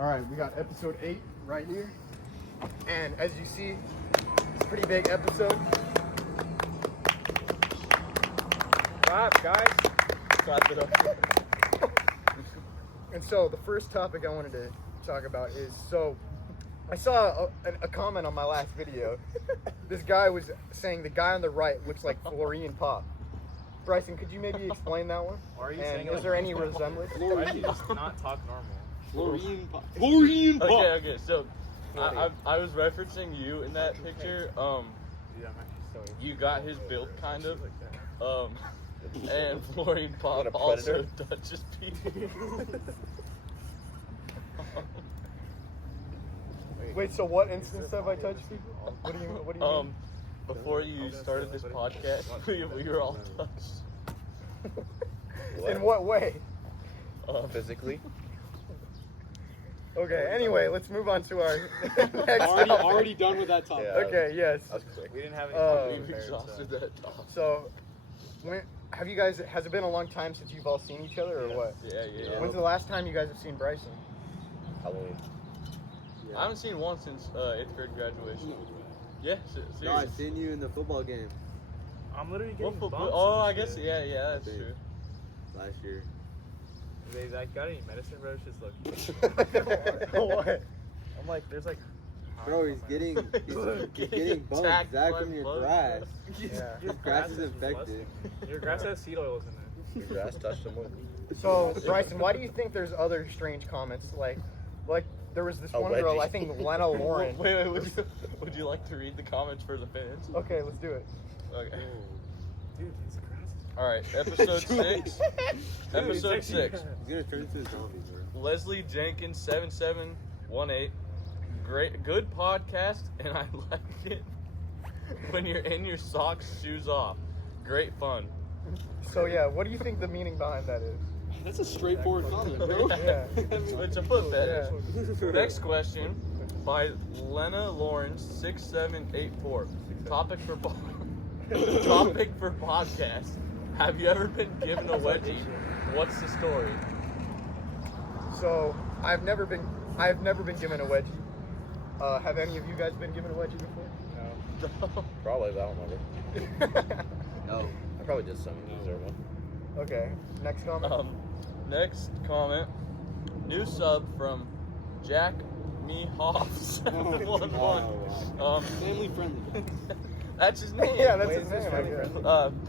All right, we got episode 8 right here. And as you see, it's a pretty big episode. Clap, guys. Clap it up. And so the first topic I wanted to talk about is, so I saw a comment on my last video. This guy was saying the guy on the right looks like Florian Pop. Bryson, could you maybe explain that one? Why are you and saying is there any resemblance? Why do you just not talk normal? Florian Pop. Florian Pop. Okay, so I was referencing you in that picture. You got his build kind of. And Florian Pop also touches people. Wait, so what instance have I touched people? What do you mean? Before you started this podcast, we were all touched. In what way? Physically. Okay, anyway, let's move on to our next topic. Already done with that topic. Yeah. Okay, yes. That was quick. We didn't have any We've exhausted that topic. So, have you guys, has it been a long time since you've all seen each other or what? Yeah. When's the last time you guys have seen Bryson? Halloween. I haven't seen one since 8th grade graduation. Yeah, seriously. No, I've seen you in the football game I'm literally getting bumped. Oh, I guess, yeah, that's true. last year. They like, got any medicine, bro? It's just look. What? I'm like, there's like. Bro, he's getting bumped, attacked Zach, by from your bugs, grass. Yeah. Your grass is infected. Your grass has seed oils in it. Your grass touched someone. So, Bryson, why do you think there's other strange comments? Like there was this one girl, I think Lena Lauren. Wait, would you like to read the comments for the fans? Okay, let's do it. Okay. Dude, his grass is. Alright, episode 6. Episode 6. He's gonna turn into a zombie, bro. Leslie Jenkins 7718. Good podcast, and I like it when you're in your socks, shoes off. Great fun. So yeah, what do you think the meaning behind that is? That's a straightforward comment, bro. Yeah. It's a foot fetish. Yeah. Next question by Lena Lawrence 6784. Topic for podcast. Have you ever been given a wedgie? What's the story? So I've never been given a wedgie. Have any of you guys been given a wedgie before? No. Probably, but I don't remember. No. I probably did some. Deserve one. Okay. Next comment. Next comment. New sub from Jack Me Hoffs. Family friendly. That's his name. Yeah, that's his name. I guess.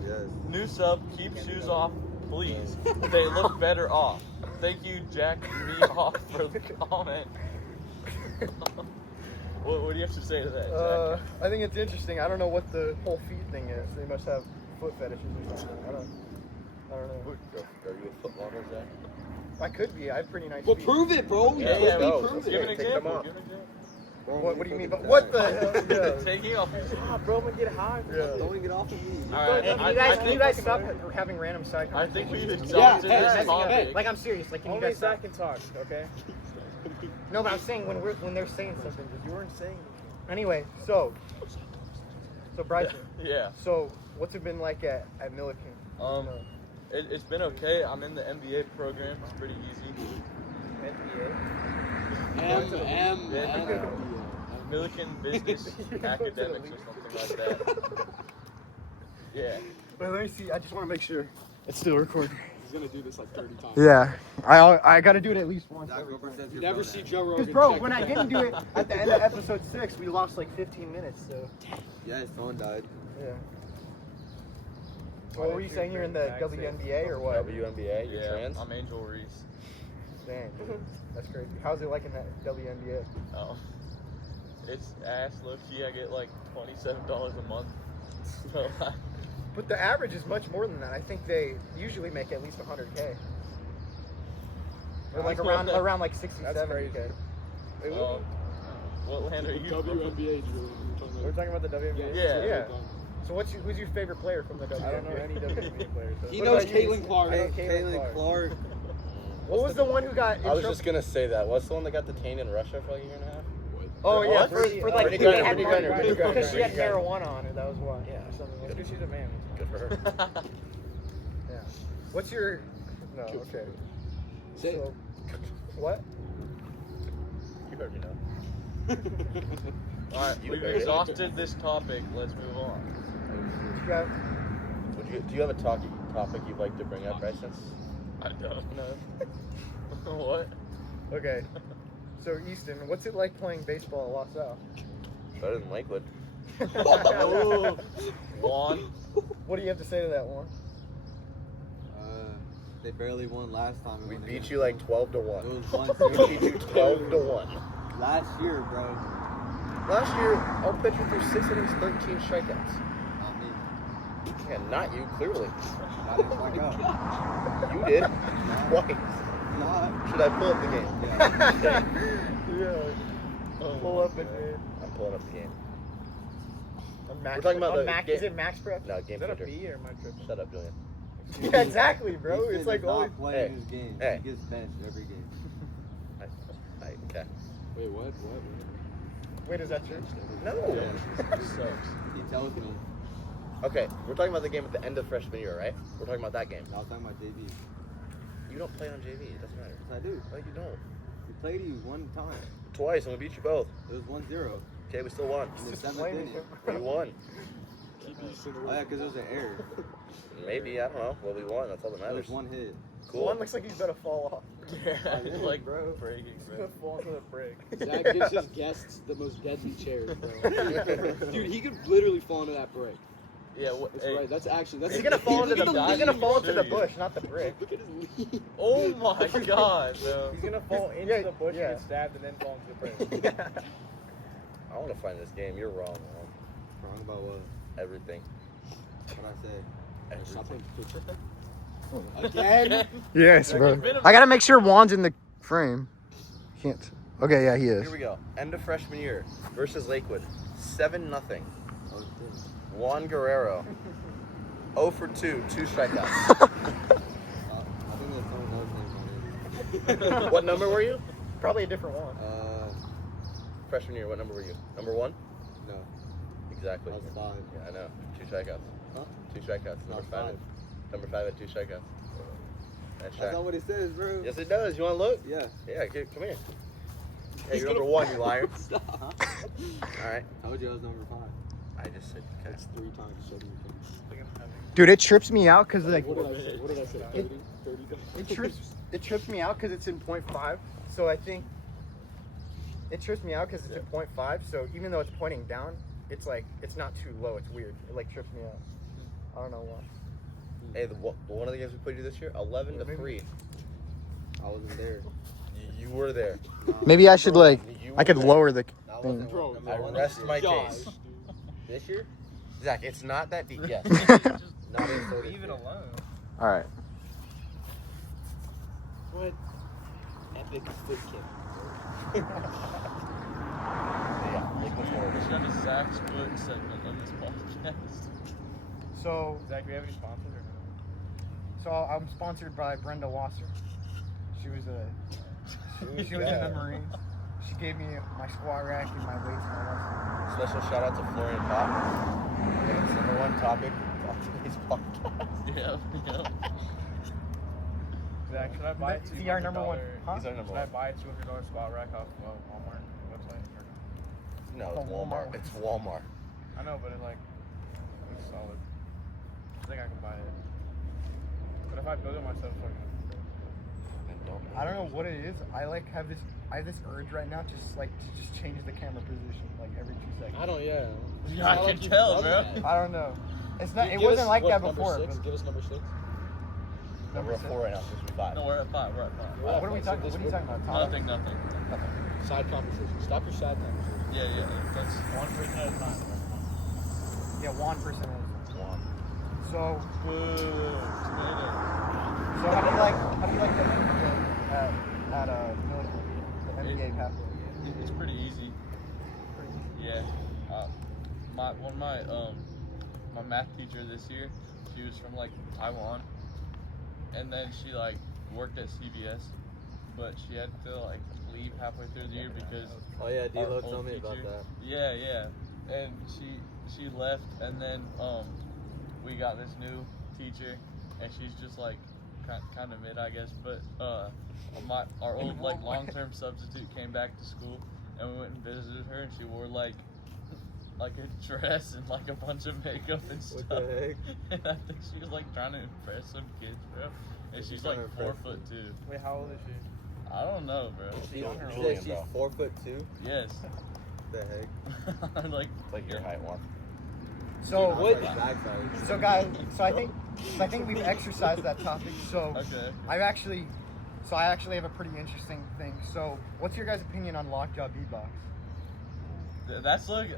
Yes. New sub. Keep shoes off, please. They look better off. Thank you, Jack Me Hoff, for the comment. What do you have to say to that, Jack? I think it's interesting. I don't know what the whole feet thing is. They must have foot fetishes or something. I don't know. Are you a foot model, Zach? I could be. I have pretty nice Well, feet. prove it, bro. Yeah, Prove give an it. Take them example. off. Give an example. What do you mean? But what the hell? Yeah. Taking off. Bro, I'm gonna get high. Yeah. Don't get off of me. Alright, You guys stop having random side I comments. think we've Yeah, exhausted hey, this hey, topic. Like I'm serious. Like can you Only guys stop? Zach can talk, okay? No, but I'm saying when they're saying something, because you weren't saying. Anyway, so Bryson. Yeah. So what's it been like at Milliken? It's been okay. I'm in the MBA program. It's pretty easy. Milliken Business Academics or something like that. Yeah. Wait, let me see. I just want to make sure it's still recording. He's gonna do this like 30 times. Yeah, I got to do it at least once. Zach, what percent's You your never phone see at? Joe Rogan. Because bro, check when I it. didn't do it at the end of episode 6, we lost like 15 minutes. So Yeah, his phone died. yeah. What were you saying? You're in the WNBA or what? WNBA, you're trans? I'm Angel Reese. Dang, that's crazy. How's it like in that WNBA? Oh. It's ass low key. I get like $27 a month. So, But the average is much more than that. I think they usually make at least 100K. Or like around like 60, That's 70K. what land are you from? WNBA, Julian. We're talking about the WNBA. Yeah. So who's your favorite player from the WNBA? I don't know any WNBA players. So. He What knows about you? Caitlin Clark. I know Caitlin Clark. What was the one who got in I was trouble? just gonna say that. What's the one that got detained in Russia for like a year and a half? Oh yeah, What? for like Brittany they had Griner, because she had Brittany Griner. marijuana on her. That was why. Yeah, or something. it's 'cause she's a man. Good for her. Yeah. What's your? No. Okay. Say, So, what? already know. Alright, You we've heard it. exhausted this topic. Let's move on. Yeah. Do you have a topic you'd like to bring up, Bryson? I don't know. What? Okay. So Easton, what's it like playing baseball at LaSalle? Better than Lakewood. Oh, Juan. What do you have to say to that one? They barely won last time. We won beat against you like them. 12 to It 1. was We 1-0. beat you 12 to 1. Last year, bro. Last year, our pitcher threw 6 innings, 13 strikeouts. Not me. Yeah, not you, clearly. I didn't strike out. You did. Twice. Not. Should I pull up the game? Yeah. Yeah. Pull up the game. I'm pulling up the game. On Max, We're talking about on the Max, game. is it Max Prep? No, game Is that a picture. B or am I tripping? Shut up, Julian. Yeah, exactly, bro. Easton It's like is not always. playing Hey. his game. Hey. He gets benched every game. Okay. Wait, what? Wait, is that true? No. Sucks. He tells me. Okay, we're talking about the game at the end of freshman year, right? We're talking about that game. I was talking about JV. You don't play on JV. It doesn't matter. Yes, I do. No, you don't. We played you one time. Twice, and we beat you both. It was 1-0 Okay, we still won. in the Just 7th blaming inning. him. We won. Keep Easton Oh yeah, because it was an error. Maybe, I don't know. Well, we won. That's all that It was matters. one hit. Cool. One looks like he's about to fall off. Yeah, like bro. breaking. He's gonna fall into the brick. Zach gives his guests the most deadly chairs, bro. Dude, he could literally fall into that brick. Yeah, what? That's Hey. right. That's actually. That's He's gonna fall into look the. at He's gonna lean. fall into the Show you. bush, not the brick. Look at his lean. Oh my God, bro. He's gonna fall into Yeah, the bush yeah. and get stabbed and then fall into the brick. I want to find this game. You're wrong, man. Wrong about what? Everything. What I say? Stop playing pitcher. Again? Yes, bro. Been a- I gotta make sure Juan's in the frame. Can't. Okay, yeah, he is. Here we go. End of freshman year versus Lakewood. 7-0. Oh, shit. Juan Guerrero. 0 for 2, 2 strikeouts. I think there's someone else's name on it. What number were you? Probably a different one. Freshman year, what number were you? Number 1? No. Exactly. I was 5. Yeah, I know. 2 strikeouts. Huh? 2 strikeouts. No, Number 5. 5. Number 5 at 2 strikeouts. That's That's not what it says, bro. Yes, it does. You want to look? Yeah. Yeah, come here. Hey, you're number 1, you liar. Stop. All right. How would you was number 5? I just said, okay. That's 3 times the show. Dude, it trips me out because like What did I say? What did I say? 30? 30 it trips me out because it's in 0.5. So I think it trips me out because it's in 0.5. So even though it's pointing down, it's like it's not too low. It's weird. It like trips me out. I don't know why. Hey, one of the games we played you this year, 11 to 3. I wasn't there. You were there. Maybe I should like. You I could were lower the. I wasn't Bro, number I one rest this my year. Gosh, case. dude. This year? Zach, it's not that deep. Yes. Not in 30. Even alone. All right. What? Epic foot kick. Yeah, Lakewood's horrible. It's gonna be Zach's foot segment on this podcast. So Zach, do we have any sponsors or no? So I'm sponsored by Brenda Wasser. She was she was in the Marines. She gave me my squat rack and my weights and all that. Special shout out to Florian Pop. It's number 1 topic on today's podcast. Yeah. Zach, should I buy a Is he our number one? $200 Huh? He's our number Should I 1. buy a $200 spot rack off Walmart website? No, Oh, it's Walmart. Walmart. It's Walmart. I know, but it like looks solid. I think I can buy it. But if I build it myself, like, I don't know what it is. I have this urge right now to just change the camera position like every 2 seconds. I don't, yeah. Yeah, I can tell, bro. I don't know. It's not. It Give wasn't us, like what, that number before. 6? but- Give us number 6. We're at 4 right now, supposed to be 5. No, we're at 5. We're at 5. What are we talking? What are you talking about? Tom? Nothing. Side conversation. Stop your side conversation. Yeah. That's one person at a time. Yeah, 1%. Juan. So good. how do you like the NBA at military? The NBA pathway. It's pretty easy. Yeah. My math teacher this year, she was from like Taiwan, and then she like worked at CVS, but she had to like leave halfway through the year because Oh yeah, our D-Lo old told me about teacher- that. Yeah, and she left, and then we got this new teacher, and she's just like kind of mid, I guess. But our old like long-term substitute came back to school, and we went and visited her, and she wore like a dress and like a bunch of makeup and stuff. What the heck? And I think she was like trying to impress some kids, bro. And she's like 4'2". Wait, how old is she? I don't know, bro. You said Julian, she's bro. 4'2"? Yes. What the heck? I'm like It's like your height, Juan. So What? Backside. So guys, so I think we've exercised that topic. So okay. I actually have a pretty interesting thing. So what's your guys' opinion on Lockjaw beatbox?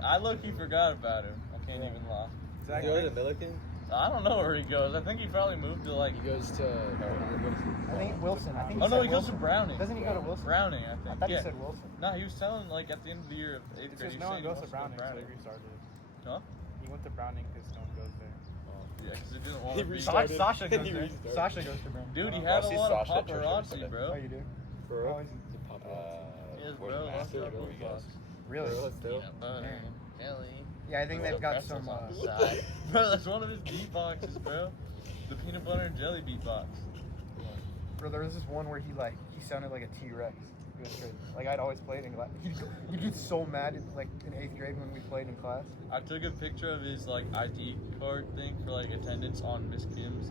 I low-key forgot about him. I can't even lie. Is he go to the Milliken? I don't know where he goes. I think he probably moved to like. He goes to what is it? I think Wilson. I think Oh he no, said he goes to Wilson. Browning. Doesn't he go to Wilson? Browning, I think. I thought yeah. he said Wilson. No, he was telling like at the end of the year of 8th It's grade. just no one goes to Browning, so he restarted. Huh? He went to Browning because no one goes there. Yeah, because it didn't want He to be. restarted. Sasha goes He there. restarted. Sasha goes to Browning. Dude, he Oh, had I a see lot of Sasha at church paparazzi, yesterday. Oh, bro. you do? For Oh, real? is he- Yes, where's bro. Master? Lockjaw Where you guys? Really? For real, still? Peanut butter, jelly. Yeah, I think they've got some. Bro, that's one of his beatboxes, bro. The peanut butter and jelly beatbox. Bro, there was this one where he sounded like a T-Rex. It was crazy. Like I'd always played in class. He'd get so mad like in 8th grade when we played in class. I took a picture of his like ID card thing for like attendance on Miss Kim's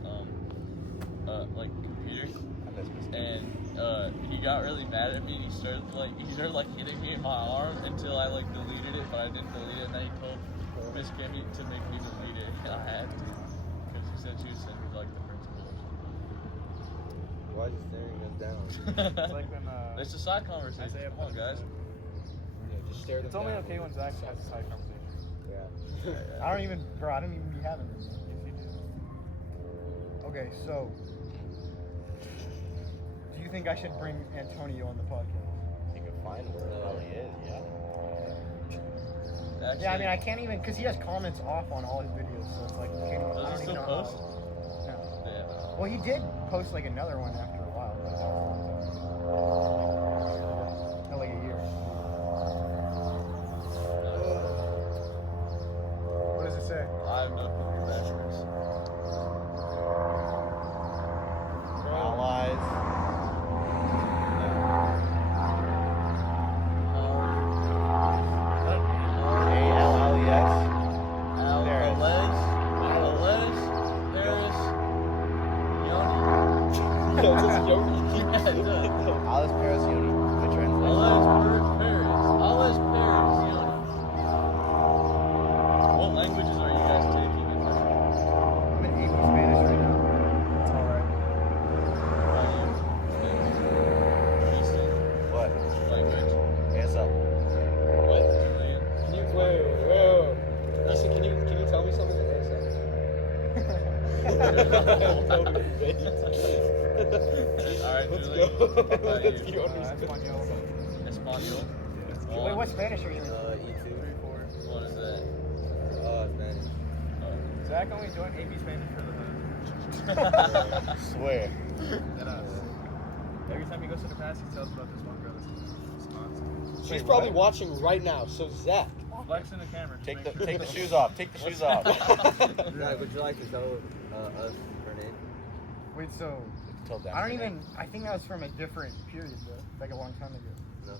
like computer, I miss Miss Kim. and he got really mad at me. And he started like hitting me in my arm until I like deleted it, but I didn't delete it. And then he told Miss Kimmy to make me delete it. And I had to because she said she would send me to, like the principal. Why is he staring us down? It's like when It's a side conversation. Isaiah Come on, guys. Yeah, just stare at it's them only down. okay when Zach has a side conversation. Yeah. I don't even be having this. Yes, you do. Okay, so do you think I should bring Antonio on the podcast? You can find where the hell he is, yeah. Actually, Yeah, I mean I can't even because he has comments off on all his videos, so it's like you can't even, I Does he don't even still know. post? No. Yeah. Well, he did post like another one after a while, but no, like a year. What does it say? I have no clue measures. Allies. A-L-L-E-S. There it is. Alez, Harris, Yoni. Yeah, just Yogi. Yeah, it does. Alice Paris Uni. The translation. Alez Paris, Yoni. What languages are you guys taking in this? I'm in AP Spanish right now. It's alright. Easton What? language. Hands up. What? Julian. Can you wait. Easton, can you tell me something? Alright, Let's Julian. go. What about Let's you? go. Espanol. Espanol. Wait, what Spanish are you in? E2. What is that? Spanish. Zach only joined AP Spanish for the hood. Swear. Every time he goes to the pass, he tells about this one girl that's Wisconsin. She's probably watching right now. So Zach, Flex in the camera. just make sure. Take the shoes off. Take the shoes off. Zach, would you like to tell us her name? Wait, so Tell them I don't her even. name. I think that was from a different period, though. Like a long time ago. No.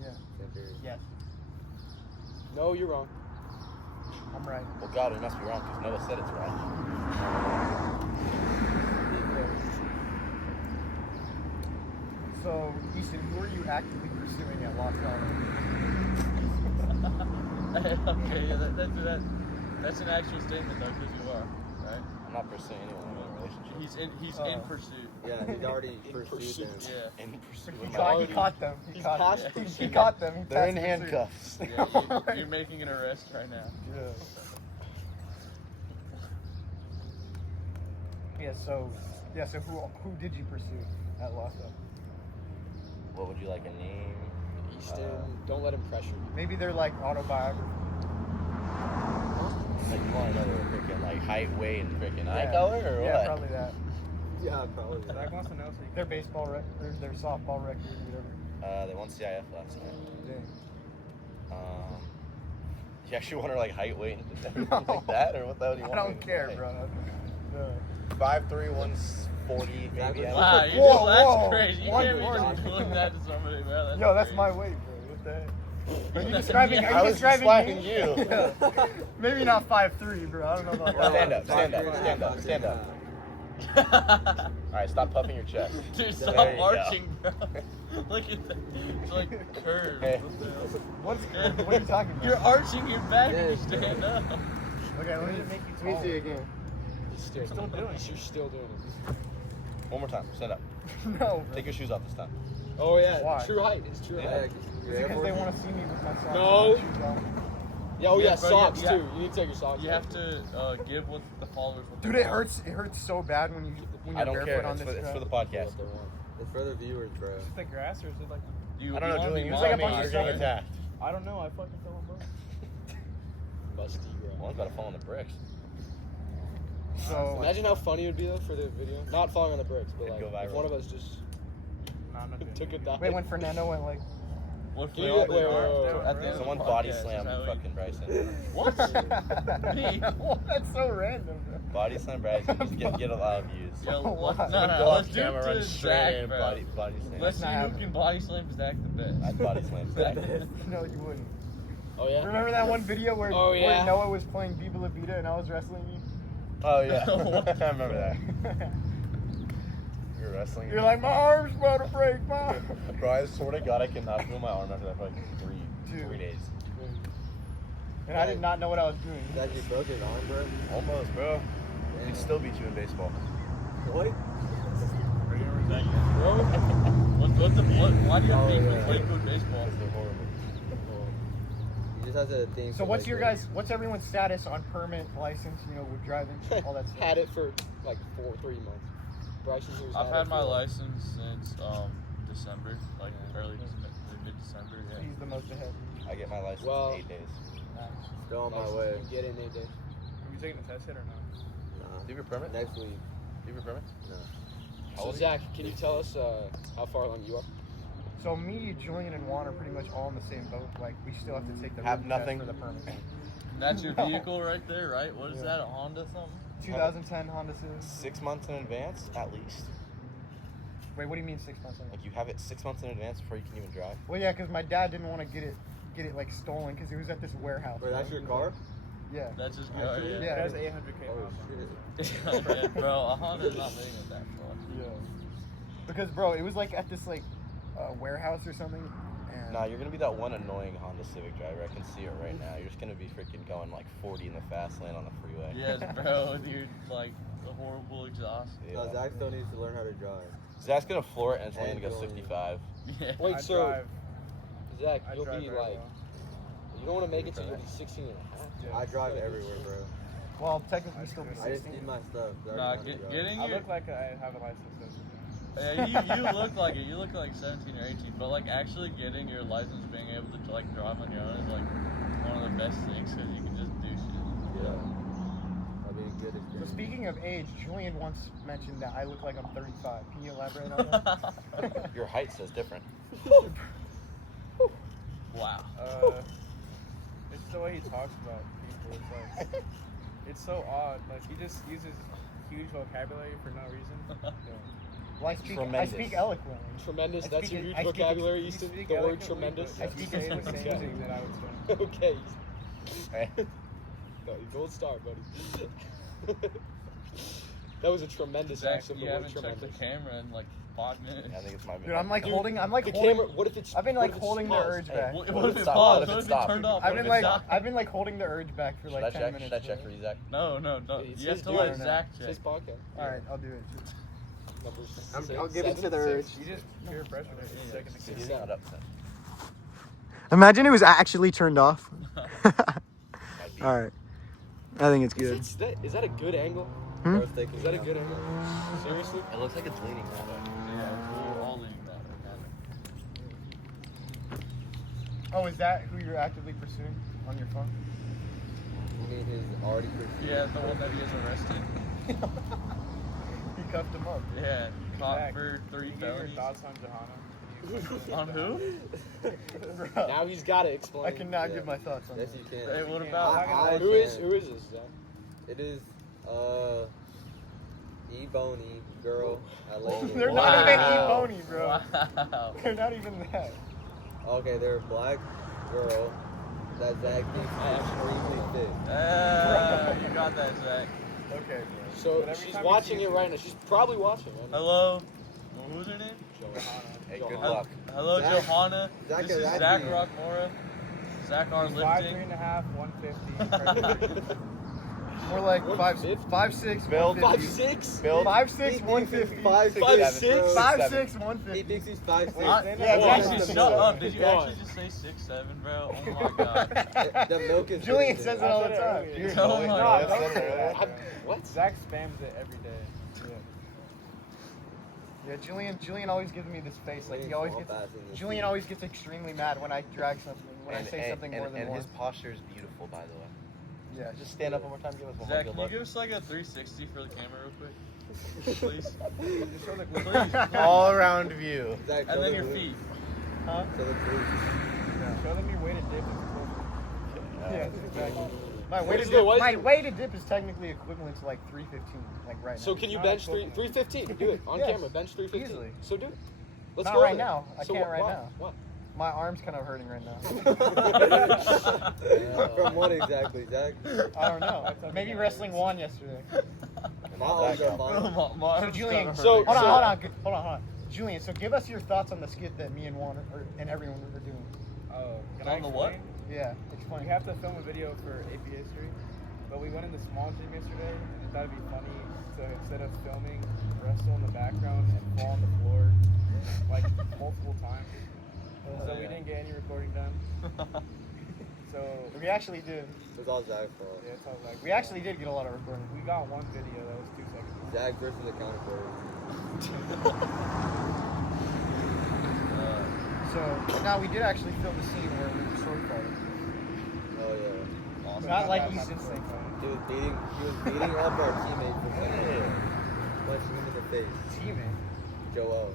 Yeah. Same period. Yes, no, you're wrong. I'm right. Well, God, it must be wrong because Noah said it's wrong. So, Easton, who are you actively pursuing at Lost Okay, yeah, that's an actual statement though, because you are, right? I'm not pursuing anyone in a relationship. He's in pursuit. Yeah, he's already pursued them. pursuit. Yeah. In pursuit. He caught them. He He's caught past them. pursuit. He caught them. He They're in passed pursuit. handcuffs. Yeah, you're making an arrest right now. Yeah. So who did you pursue at Lost? What would you like a name? Easton, don't let him pressure you. Maybe they're like autobiography. Like you want to know their freaking like height, weight, and freaking eye Yeah. color or Yeah, what? probably that. Yeah, probably. Zach wants to know so you Their baseball record, their softball record, whatever. They won CIF last night. Dang. You actually want her like height, weight, and everything No. like that, or what the hell do you I want? don't care, bro. No. 5'3", 40, maybe. Wow, Whoa, that's whoa. crazy. You One can't be more. just doing that to somebody, bro. Yo, that's crazy. my weight, bro. What the heck? Are you describing? I Are you was describing describing me? you. Maybe not 5'3", bro. I don't know about that. Stand up, stand up, stand up, stand up. Alright, stop puffing your chest. Dude, There stop you go. arching, bro. Look at that. It's like curved. Hey. What the hell? What are you talking about? You're arching your back when you Yeah, stand up. Okay, let me see again. He's still doing it. You're still doing it. One more time, stand up. No. Take your shoes off this time. Oh yeah, Why? true height. It's true height. Because they want to see me with my socks. No. and shoes on. Yeah, oh yeah, Yeah, bro, socks yeah. too. You need to take your socks You off. have to give what the followers what Dude, they it want. hurts. It hurts so bad when I you're don't barefoot care, on it's this for, it's track. for the podcast. It's for the viewers, bro. Is it the grass or is it like? You, I don't you know, wanna be Julian, you It's tell like a me, bunch of you're getting stuff. attacked. I don't know. I fucking fell on both. Musty, bro. One's about to fall on the bricks. So Imagine how funny it would be though for the video. Not falling on the bricks, but It'd like go if viral. one of us just Nah, I'm not doing took a it. dive. wait, when Fernando went like, What Can you for get- wait, the- wait, wait, wait. at the end of Someone the body podcast, slammed is how we- fucking Bryson. What? Me? that's so random, bro. Body slam Bryson, just get a lot of views. Yo, Why? what? No, Someone no, go let's off do camera, it run to straight Zach, in, bro. body slam. Let's see not who happening. can body slam Zach the best. I'd body slam Zach. No, you wouldn't. Oh yeah. Remember that one video where, Oh, yeah. where Noah was playing Viva La Vida and I was wrestling you? Oh yeah, I remember that. You're wrestling. You're like, my arm's about to break, Mom. Bro, I swear to God, I cannot feel my arm after that for like Dude. 3 days. And I did not know what I was doing. That you broke his arm, bro. Almost, bro. He'd still beat you in baseball. What? Bro, why do you have Oh, beef yeah. with Lakewood baseball? Because they're horrible. He just has a thing. So for, what's like, your the- guys? What's everyone's status on permit license? You know, with driving, all that stuff. Had it for like 3 months. Bryson here's I've it had my for- license since December, like mid-December. Yeah. He's the most ahead. I get my license Well- in 8 days. Still on my License way. you can get in 8 days. Are we taking the test yet or not? Nah. Do you have your permit? Next week. Do you have your permit? No. How So old are you? Zach, can you tell us how far along you are? So me, Julian, and Juan are pretty much all in the same boat. Like we still have to take the Have written test nothing. for the permit. That's your No. vehicle right there, right? What is that? A Honda something? 2010 Honda Civic. 6 months in advance, at least. Wait, what do you mean 6 months in? Like you have it 6 months in advance before you can even drive. Well, yeah, because my dad didn't want to get it like stolen because it was at this warehouse. Wait, that's your car? Yeah. That's just Actually, yeah. Yeah. It has 800K Oh, miles on it. shit. Yeah, bro, a Honda's not making it that far. Yeah. Because bro, it was like at this like warehouse or something. And Nah, you're gonna be that one annoying Honda Civic driver. I can see it right now. You're just gonna be freaking going like 40 in the fast lane on the freeway. Yes, bro, dude, like the horrible exhaust. Yeah. No, Zach still needs to learn how to drive. Zach's gonna floor it and it's only And gonna go Julian. 65. Yeah. Wait, I so drive. Zach, I you'll drive be very like, well. you don't want to make it till you'll be 16 and a half. Yeah. I drive everywhere, bro. well, technically still be I just 16. need my stuff. 'cause I Nah, already know how to drive. getting I your look like I have a license. Doesn't yeah, you look like it. You look like 17 or 18, but like actually getting your license, being able to like drive on your own is like one of the best things because you can just do shit. Yeah. I'll be a good So experience. speaking of age, Julian once mentioned that I look like I'm 35. Can you elaborate on that? Your height says different. Wow. It's the way he talks about people. It's like, it's so odd. Like he just uses huge vocabulary for no reason. Well, I Tremendous. speak eloquently. Tremendous, I that's speak your it- huge I speak it- vocabulary, You Easton. speak The word eloquently, tremendous. but I speak you say it the the same same thing way. that I would say. Okay. Hey. No, gold star, buddy. That was a tremendous Zach, accent. you The word haven't checked the tremendous. camera in like 5 minutes. I think it's my Dude, I'm like Dude, holding. I'm The like holding. camera. What if it's? I've been what like if it's holding the paused? urge Hey, back. What, What what if if it it stopped? paused? What if What it if it stopped? turned off? I've What been if it like stopped? I've been like holding the urge back for like 10 minutes. Should I check for you, Zach? No. It's You have his to dude. let No. Zach It's check. his podcast. All right, I'll do it. Numbers I'll give it to the urge. You just peer pressure it. It's second to He's kiss. not upset. Imagine it was actually turned off. Might be. All right, I think it's good. Is that a good angle? Hmm? Both taking Is that a it good angle? Seriously? It looks like it's leaning that way. Yeah, we're all leaning that way. Oh, is that who you're actively pursuing on your phone? out. You mean his already pursued? Yeah, the one that he has arrested. He cuffed him up. Yeah, caught Zach, for 3 Can you give your felonies. thoughts on Johanna? On who? Bro, Now he's got to explain. I cannot Yeah. give my thoughts on Yes, that. you Hey, can. what You can't- about? I'm not gonna- I Who is can. this, Zach? It is, E-Bony girl at Lake. They're not even Wow. E-Bony, bro. Wow. They're not even that. Okay, they're a black girl that Zach thinks is extremely fit. You got that, Zach. Okay, So But every she's time you watching see it right now. She's probably watching it. Hello. Who's her name? Hey, good Hel- luck. Hello, Zach- Johanna. Zach This is is Zach actually- Rockmora. Zach R. 5'3" lifting. and a half, 150. More like 150? 5'6", Build. 150. 5'6". 5'6", 150. 5'6". 5'6", He 150. thinks he's 5'6". What? Yeah, Yeah, exactly. actually, shut up. Did you actually just say 6'7", bro? Oh my god. The milk is Julian good. says it all the time. You're Oh going- my No, God. don't say that, bro. What? Zach spams it every day. Yeah, Julian always gives me this face. Like he always gets. Julian Julian always gets extremely mad when I drag something. When I say something more than and one. his posture is beautiful, by the way. Yeah, Just stand up one more time. Give us one Zach, more can good you look. give us like a 360 for the camera real quick? Please. Just show the Please. All around view. Zach, And then your feet. huh? So the glutes. Show them your weighted dip. Yeah, exactly. My What weighted is dip, the weight? my weighted dip is technically equivalent to like 315, like right now. So can you Not bench equivalent. 315? Do it on Yes, camera. Bench 315. easily. So do it. Let's Not go right over it. now. I So can't right why? now. Why? My arm's kind of hurting right now. From what exactly, Zach? I don't know. Maybe wrestling Juan yesterday. My arms are fine. So Julian, So- hold on. Julian, so give us your thoughts on the skit that me and Juan and everyone are doing. Oh, can On I the what? explain? Yeah, explain. We have to film a video for AP history, but we went in the small gym yesterday and thought it'd be funny to, instead of filming, wrestle in the background and fall on the floor like multiple times. So we didn't get any recording done. So We actually did. It was all Zach's fault. yeah, it's all like We actually did get a lot of recording. we got one video that was 2 seconds. long. Zach versus the counterpart. So now we did actually film the scene where we were sword fighting. Oh yeah. Not like that type Easton of thing. stuff. He was beating up our teammate for punching him in the face. Teammate. Joel.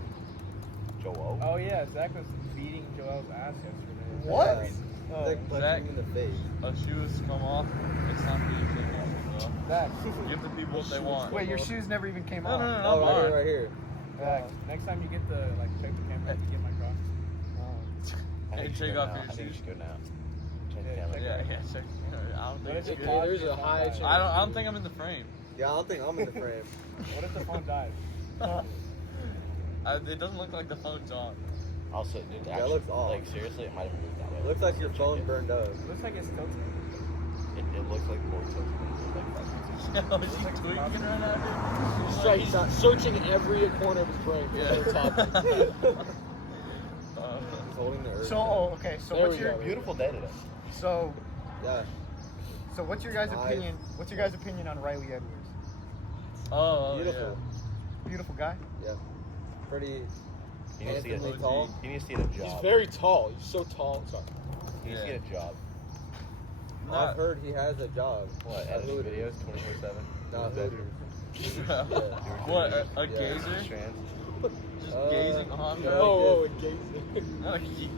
Joel. Oh yeah, Zach was beating Joel's ass yesterday. What? Yeah. Oh, Like punching Zach. him in the face. A shoe has come off. It's time for you to take it off. Zach. So give the people what they want. Wait, your shoes never even came No, off. no, no, Oh, no. right mine. here, right here. Zach. Next time you get the check the camera, you get my Crocs. I Hey, think you should take go off now. your I think you shoes. should go now. Change Yeah, the camera. check Yeah, yeah, check. I don't What think if it's it good. pauses There's and a the phone high dies? chance. I don't think I'm in the frame. Yeah, I don't think I'm in the frame. What if the phone dies? It doesn't look like the phone's on. Also, dude, That actually, looks off. like seriously, it might have moved that way. It looks like your phone burned up. Looks like it's tilted. It looks like more tilted than it looks like that. Yo, is he tweaking right now, He's trying, he's searching every corner of his brain for dude? the top. Yeah. He's holding the earth. So, okay. So There what's we your go. Beautiful day today. so Yeah. so what's your guys' Nice. opinion? What's your guys' opinion on Riley Edwards? Oh, Beautiful. Beautiful guy. Yeah. Pretty He needs to get. handsomely tall. He needs to get a He's job. very tall. He's so tall. Sorry. He needs to get a job. yeah. I've heard he has a job. What? At Editing Hooters. videos 24/7. No, Hooters. Yeah. What? A Yeah. gazer? Trans. Just gazing on, yeah. bro? Oh, and gazing. Not a geek.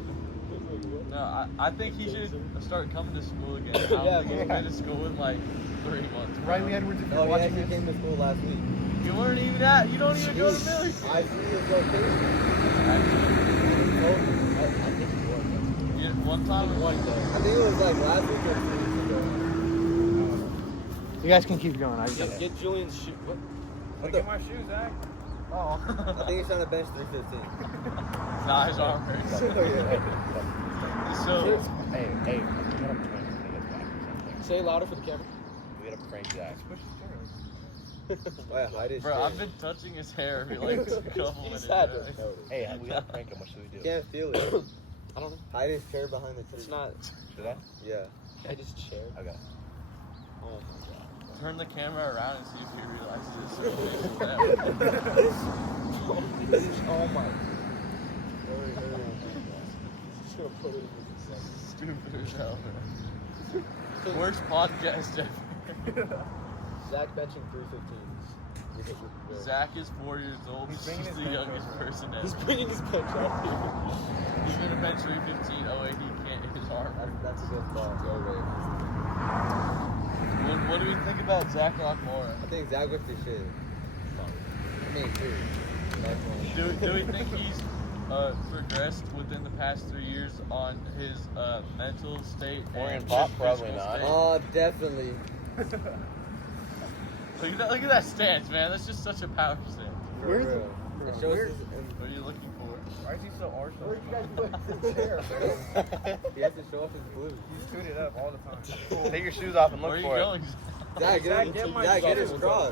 No, I think he should start coming to school again. I don't Yeah, think he's yeah. been to school in like 3 months. bro. Riley Edwards, if you're Oh, yeah, watching he this. came to school last week. You weren't even at. You don't even go to Millie. I see his location. He told me. I think he was. Yeah, one time. One day. I think it was like last week or 2 weeks ago. You guys can keep going. I Get Julian's shoe. What? Look at my shoes, Zach. Oh. I think he's trying to bench 315. Nah, his arm hurts. So, Hey, we gotta prank the niggas back or something. Say it louder for the camera. We gotta prank Zach. Oh, yeah, hide his bro, shit. I've been touching his hair every like couple minutes. He's had bro. to notice. Hey, we gotta prank him. What should we You do? can't feel it. I don't know. Hide his chair behind the tree. It's not. Should I? Yeah. I just chair. Okay. Oh my god. Turn the camera around and see if he realizes it's Oh my. Just gonna put it in the stupid as hell, bro. Worst podcast ever. Zach benching 315s. Zach is 4 years old. He's He's bringing his the bench youngest over. person He's ever. bringing his bench out here. He's gonna bench 315. Oh wait, he can't hit his arm. That's a good ball. Go away. What do we think about Zach Rockmore? I think Zach with the shit. me too. Definitely. Do we think he's progressed within the past 3 years on his mental state? Florian and Pop, his probably physical not. state? Oh, definitely. Look at that stance, man. That's just such a power stance. For Where's real. the- It shows where- his, What are you looking for? Why is he so arsenal? Where'd you guys put the chair, bro? he has to show off his blues. He's tooted up all the time. Take your shoes off and Where look are you for it. going? Zach, get his straw.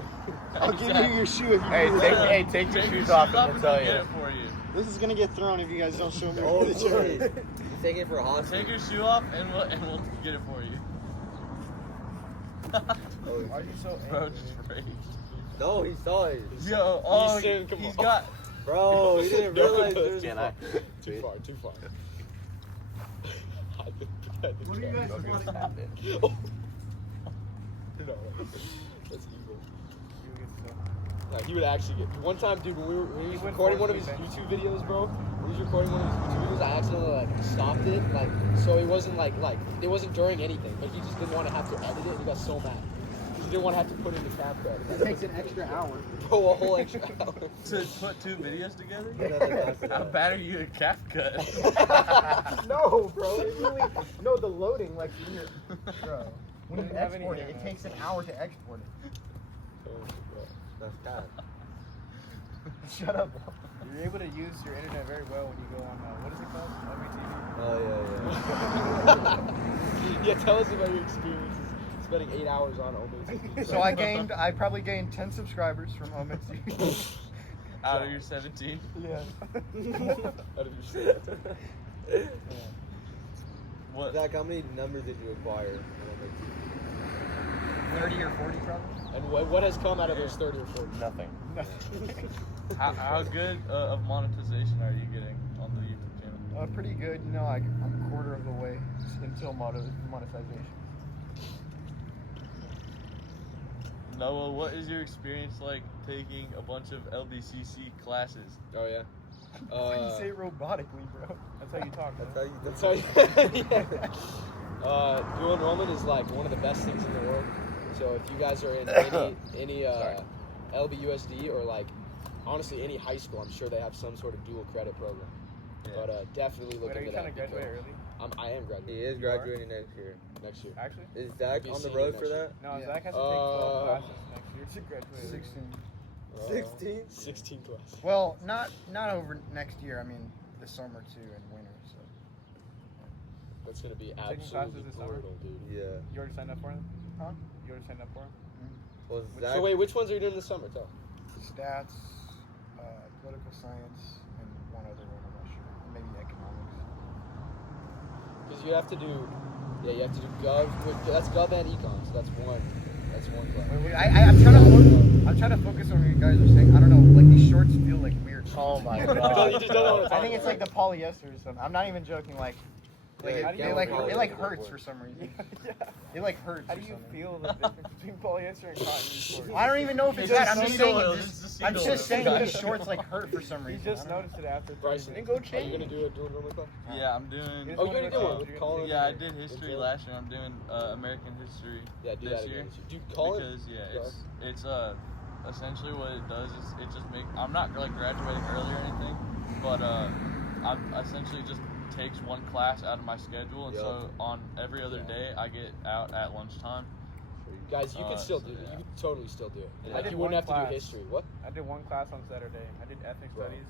I'll give you your shoe if you Hey, do take, that. hey, take your shoes off and we'll tell get you. it for you. This is gonna get thrown if you guys don't show me Oh, the chair. he's taking it for a hostage. Take your shoe off and we'll get it for you. Why are you so Bro, angry? just raged. No, he saw it. Yo, oh, Easton, come he's on. got. Bro, he didn't realize there was Can I? Too far. What are you guys Don't give us supposed that to bit. No, that's evil. You get so- Like, he would actually get. One time, dude, when he was He went recording for one of his defense. YouTube videos, bro. When he was recording one of his YouTube videos, I accidentally like stopped it, like so it wasn't like it wasn't during anything, but he just didn't want to have to edit it, and he got so mad. He didn't want to have to put in the CapCut. It takes an extra hour. Bro, a whole extra hour. To put two videos together? Nothing after How that. bad are you at CapCut? No, bro. It really, no, the loading, like, when you're, bro. When you Doesn't have any export it, it internet. takes an hour to export it. That's bad. Shut up, bro. You're able to use your internet very well when you go on, what is it called? Oh, OBTV? yeah, Yeah, tell us about your experiences spending 8 hours on OMO. So I probably gained 10 subscribers from Home TV. Out of your 17? Yeah. Out of your shit. What? Zach, how many numbers did you acquire? 30 or 40 probably. And what has come out of those 30 or 40? Nothing. How good of monetization are you getting on the YouTube channel? Pretty good. You know, I'm a quarter of the way until monetization. Noah, what is your experience like taking a bunch of LDCC classes? Oh yeah. Why do you say it robotically, bro? That's how you talk, That's bro. how you. So, dual enrollment is like one of the best things in the world. So if you guys are in any LBUSD or like honestly any high school, I'm sure they have some sort of dual credit program. Yeah. But definitely look Wait, are you into trying that. to graduate early? I am He graduating is graduating next year. next year. Actually? Is Zach Be on the senior road next for year. that? No, Yeah. Zach has to take 12 classes next year to graduate. 16. 16? 16 class. Well, not over next year. I mean, the summer too and winter. So That's gonna be Taking absolutely classes this summer? brutal, dude. Yeah. You already signed up for them? Huh? You already signed up for them? Well, Zach, So wait, which ones are you doing this summer? Tell. stats, political science, and one other one. I'm not sure. Maybe economics. Because you have to do, you have to do gov. That's gov and econ. So that's one. That's one class. I'm trying to focus on what you guys are saying. I don't know. Like these shorts feel like weird. Oh my You god. just don't know what to I talk think it's about. like the polyester or something. I'm not even joking. Like Yeah, it, yeah, it like polyester it like would hurts work. for some reason. Yeah. It like hurts. How or do you something. feel the difference between polyester and cotton shorts? I don't even know if it's It's that. just I'm just seed saying. oil, it it's just- just I'm seed just oil. saying these shorts like hurt for some You reason. just I don't know. noticed it after. Bryson, Then go are change. you gonna do a dual enrollment class? Yeah, I'm doing. You're Oh, you're going gonna do to it. college. Call it. Yeah, I did history Intro? last year. I'm doing American history Yeah, do this that year. again. Dude, call it. Because Go. it's essentially what it does is it just I'm not like graduating early or anything, but I'm essentially just takes one class out of my schedule, and Yup. so on every other day I get out at lunchtime. Guys, you could still do it. yeah. You could totally still do it. Yeah. Like, I did you wouldn't have one to do class. history. What? I did one class on Saturday. I did ethnic Bro. studies.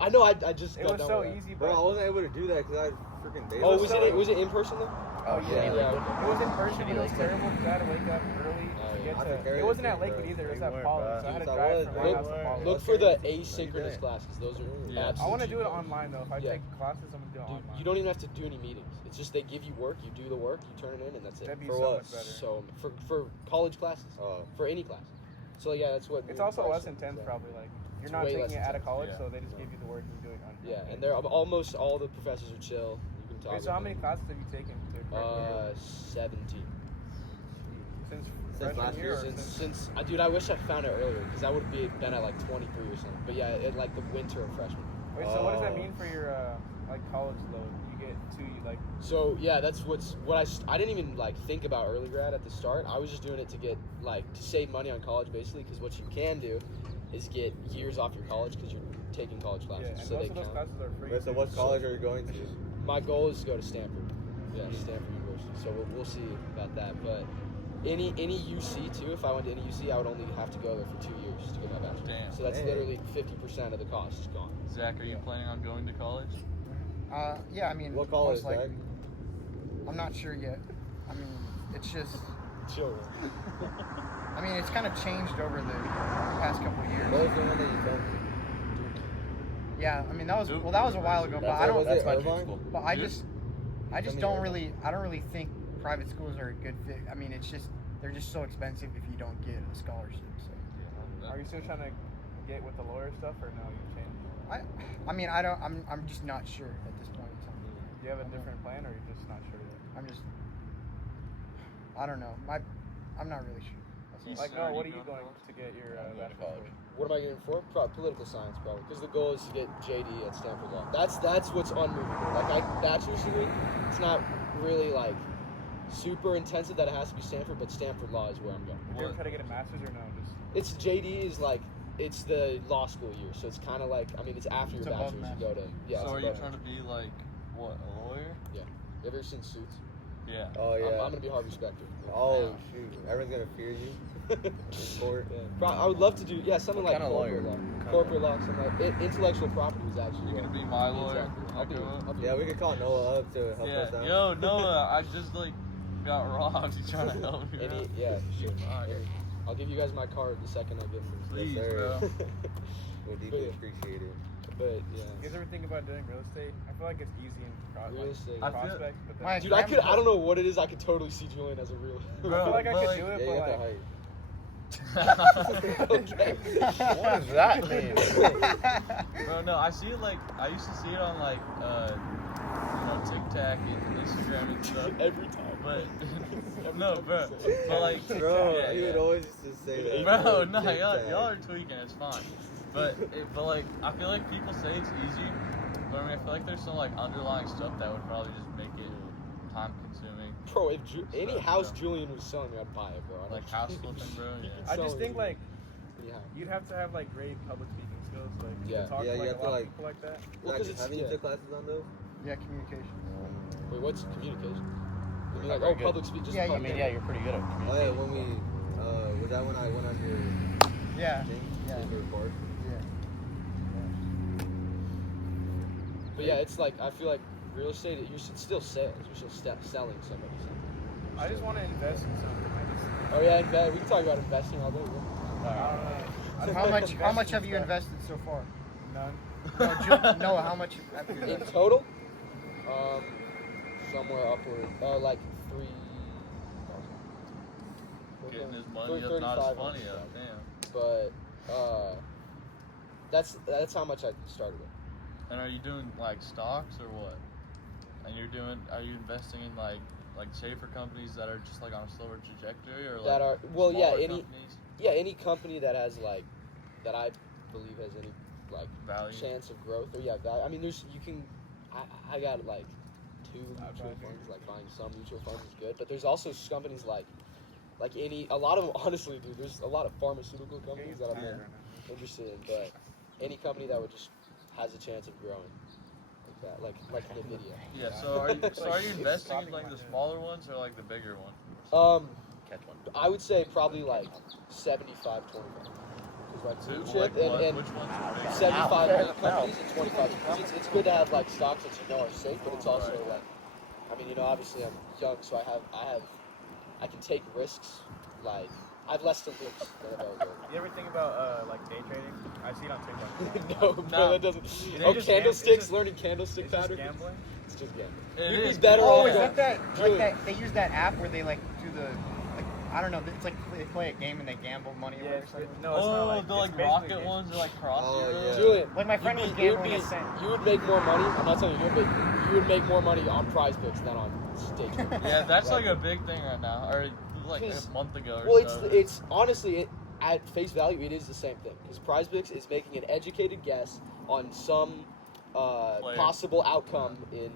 I know. I just It got was done so with that. easy, bro, I but wasn't able to do that because I had freaking days. Oh, was was so- it in person though? oh yeah, Yeah. it was in person. Should It be was like terrible because I had to wake up early Oh, to yeah. get I took to. care It of wasn't the at kids, Lakewood bro. either. It was You at weren't, Pollard, bro. so I had to Yes, I drive was, from bro. my house to Pollard. Look for the asynchronous did. classes. Those are Yeah. absolutely I want to do it cheap. online though. If I Yeah. take classes, I'm gonna do it Dude, online. you don't even have to do any meetings. It's just they give you work, you do the work, you turn it in, and that's it. That'd be For so what? much better. So for college classes, Oh. for any class. So yeah, that's what. me It's and also less Bryson intense, did. probably. Like you're It's not way taking less it out of intense. college, Yeah. so they just give you the work and you do it on. Yeah, and they're almost all the professors are chill. You can talk. Wait, so how with many them. classes have you taken? To graduate? 17. Since Since freshman last year. year, Or Since dude, I wish I found it earlier because I would have been at like 23 or something. But yeah, it like the winter of freshman. Wait, so what does that Oh. mean for your like college load? You get like. So yeah, that's what I didn't even like think about early grad at the start. I was just doing it to get like to save money on college basically because what you can do is get years off your college because you're taking college classes. Yeah, and so most they of those count. classes are free. Wait, so what college are you going to? My goal is to go to Stanford. Yeah, Stanford University. So we'll see about that. But any UC too. If I went to any UC, I would only have to go there for 2 years to get my bachelor's. Damn. So that's Dang. literally 50% of the cost is gone. Zach, are you planning on going to college? Yeah, I mean, What college, most likely. Zach? I'm not sure yet. I mean, it's just. Chill. I mean, it's kind of changed over the past couple of years. What was the one that you told me? Yeah, I mean that was a while ago, but I don't. Was it my Irvine? school. But I Dude. just Tell me don't Irvine. really. I don't really think private schools are a good fit. I mean, it's just they're just so expensive if you don't get a scholarship. So Are you still trying to get with the lawyer stuff, or no? You changed? I mean, I don't. I'm just not sure at this point in time. Do you have a different plan, or you're just not sure yet? I don't know. I'm not really sure. He's Like, already no, what are you going going to to get your I'm going to bachelor's college. in? What am I getting for? Probably political science, probably, because the goal is to get JD at Stanford Law. That's what's unmovable. Like, bachelor's degree, it's not really like super intensive that it has to be Stanford, but Stanford Law is where I'm going. Did you ever try to get a master's, or no? Just It's JD is like it's the law school year, so it's kind of like it's after It's your above bachelor's you go to So it's are you above trying to be like what, a lawyer? You ever seen Suits? Yeah. Oh I'm yeah. gonna be Harvey Specter. Oh shoot, everyone's gonna fear you. Court. I would love to do something What like kind of corporate lawyer? law. Corporate law, something like intellectual property is actually. You're gonna be my lawyer. Exactly. I'll do Yeah, we could call Noah up to help us Yeah. out. Yo, Noah, I just got robbed. You trying to help me? out? Sure. Alright. I'll give you guys my card the second I get it. Please, Yes, sir. bro. We deeply But- appreciate it. But you guys ever think about doing real estate? I feel like it's easy in Real estate. I feel- prospect, but My- then, dude, I don't know what it is. I could totally see Julian as a real. I feel like I But, could like, do Yeah, it, you but got the like, height. Okay. What does that mean? Bro, no, I see it like I used to see it on like TikTok and Instagram and stuff. Every time. But no, bro. But like, Bro, yeah, he would yeah. always used to say that. Bro, no, Tic y'all Tac. are tweaking. It's fine. But like, I feel like people say it's easy, but I mean, I feel like there's some like underlying stuff that would probably just make it time consuming. Bro, if any Stuff, house bro. Julian was selling, I'd buy it, bro. I Like don't- house flipping, bro. He Yeah. can I sell just it think easily. like Yeah. you'd have to have like great public speaking skills, like Yeah. to talk Yeah, to you like have a to, lot of like- people like that. Well, Like, 'cause it's haven't you took classes on those? Yeah, communication. Wait, what's communication? You mean Not like, very oh, good. public speech? Just Yeah, I you public- mean, yeah, you're pretty good at Oh yeah, communicating. when we was that when I went on your Yeah. thing, Yeah. your report? Yeah. But yeah, it's like I feel like real estate. You should still sales. You should selling somebody something. I just want to invest in something. Oh yeah, we can talk about investing all day. bro. I don't know. How much have you invested so far? None. No, Noah, how much have you In invested? total, somewhere upward, like 3. Getting his money up, not as funny up. Damn. But that's how much I started with. And are you doing like stocks or what? And are you investing in like safer companies that are just like on a slower trajectory, or like That are well, yeah, smaller any companies? any company that has like that I believe has any like Value. chance of growth or value. I mean, I got like 2 mutual funds. Like buying some mutual funds is good, but there's also companies like a lot of them. Honestly, dude, there's a lot of pharmaceutical companies that I'm interested in, but any company that would just has a chance of growing like that, like Nvidia. Yeah. So are you investing in like the smaller ones or like the bigger ones? Catch one. I would say probably like 75-25. Because like So, blue like, chip and which one's the bigger? 75 Ow. companies and 25 because it's good to have like stocks that you know are safe, but it's also like, I mean, obviously I'm young, so I can take risks. Like I have less to lose than if I was older. You ever think about like day trading? I see it on TikTok. No, No. that doesn't. They Oh, just candlesticks, it's just- learning candlestick It's just patterns. gambling. It's just gambling. It You'd be is. better Oh, off is going- that that? Julian. Like that? They use that app where they like do the like I don't know. It's like they play a game and they gamble money Yeah, away or it's, something. no, it's not Oh, like the it's like basically rocket gambling. ones are like cross. Oh, yeah. Julian, Like my friend was it would gambling be, a cent. you would make more money. I'm not telling you, but you would make more money on prize picks than on stage. Yeah, that's like a big thing right now, or like Because- a month ago or Well, so. it's honestly at face value, it is the same thing. Because prize picks is making an educated guess on some possible outcome in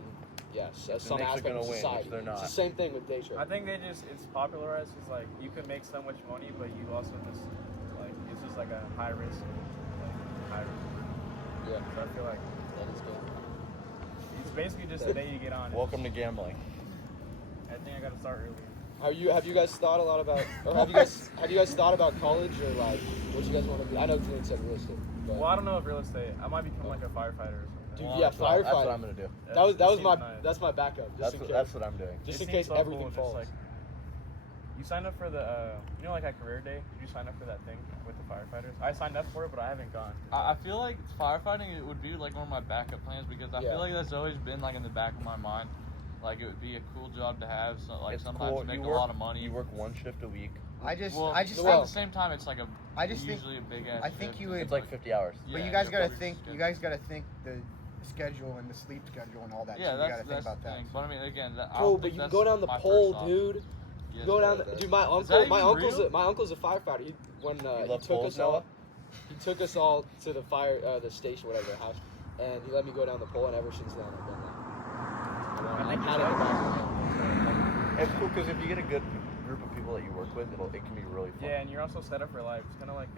some Knicks are aspect gonna of win, which society. they're It's not. the same thing with day trading. I think it's popularized because like you can make so much money, but you also just like it's just just like a high risk, Yeah. So I feel like That is good. it's basically just the day you get on. Welcome to gambling. I think I gotta start early. Have you guys thought a lot about, or have you guys thought about college or like what you guys want to be? I know Julian said real estate. But Well, I don't know if real estate. I might become like a firefighter or something. Dude, Well, yeah, that's what firefighter. I'm gonna do. That's my backup. Just in case. That's what I'm doing. Just It in seems case so everything cool, just falls. like, you signed up for the, you know, like at career day. Did you sign up for that thing with the firefighters? I signed up for it, but I haven't gone. I feel like firefighting it would be like one of my backup plans because I Yeah. feel like that's always been like in the back of my mind. Like it would be a cool job to have. So like It's sometimes cool. you make You a work- lot of money. You work one shift a week. I just Well, I just at think the same time it's like a I just think usually a big ass. I think you would It's like 50 hours. but Yeah, you guys you're gotta probably think just you gonna- guys gotta think the schedule and the sleep schedule and all that. Yeah, shit. You that's gotta think that's about the that. thing. But I mean, again, I Bro, don't but think you can that's go down the my first pole, thought. dude. Yes, Go down, that- dude. My that uncle, even my uncle's real? my uncle's a firefighter. He love took poles, us all. Noah? He took us all to the the station, whatever, the house, and he let me go down the pole. And ever since then, I've done that. I've had it in the back. It's cool because if you get a good group of people that you work with, it can be really fun. Yeah, and you're also set up for life. It's kind of like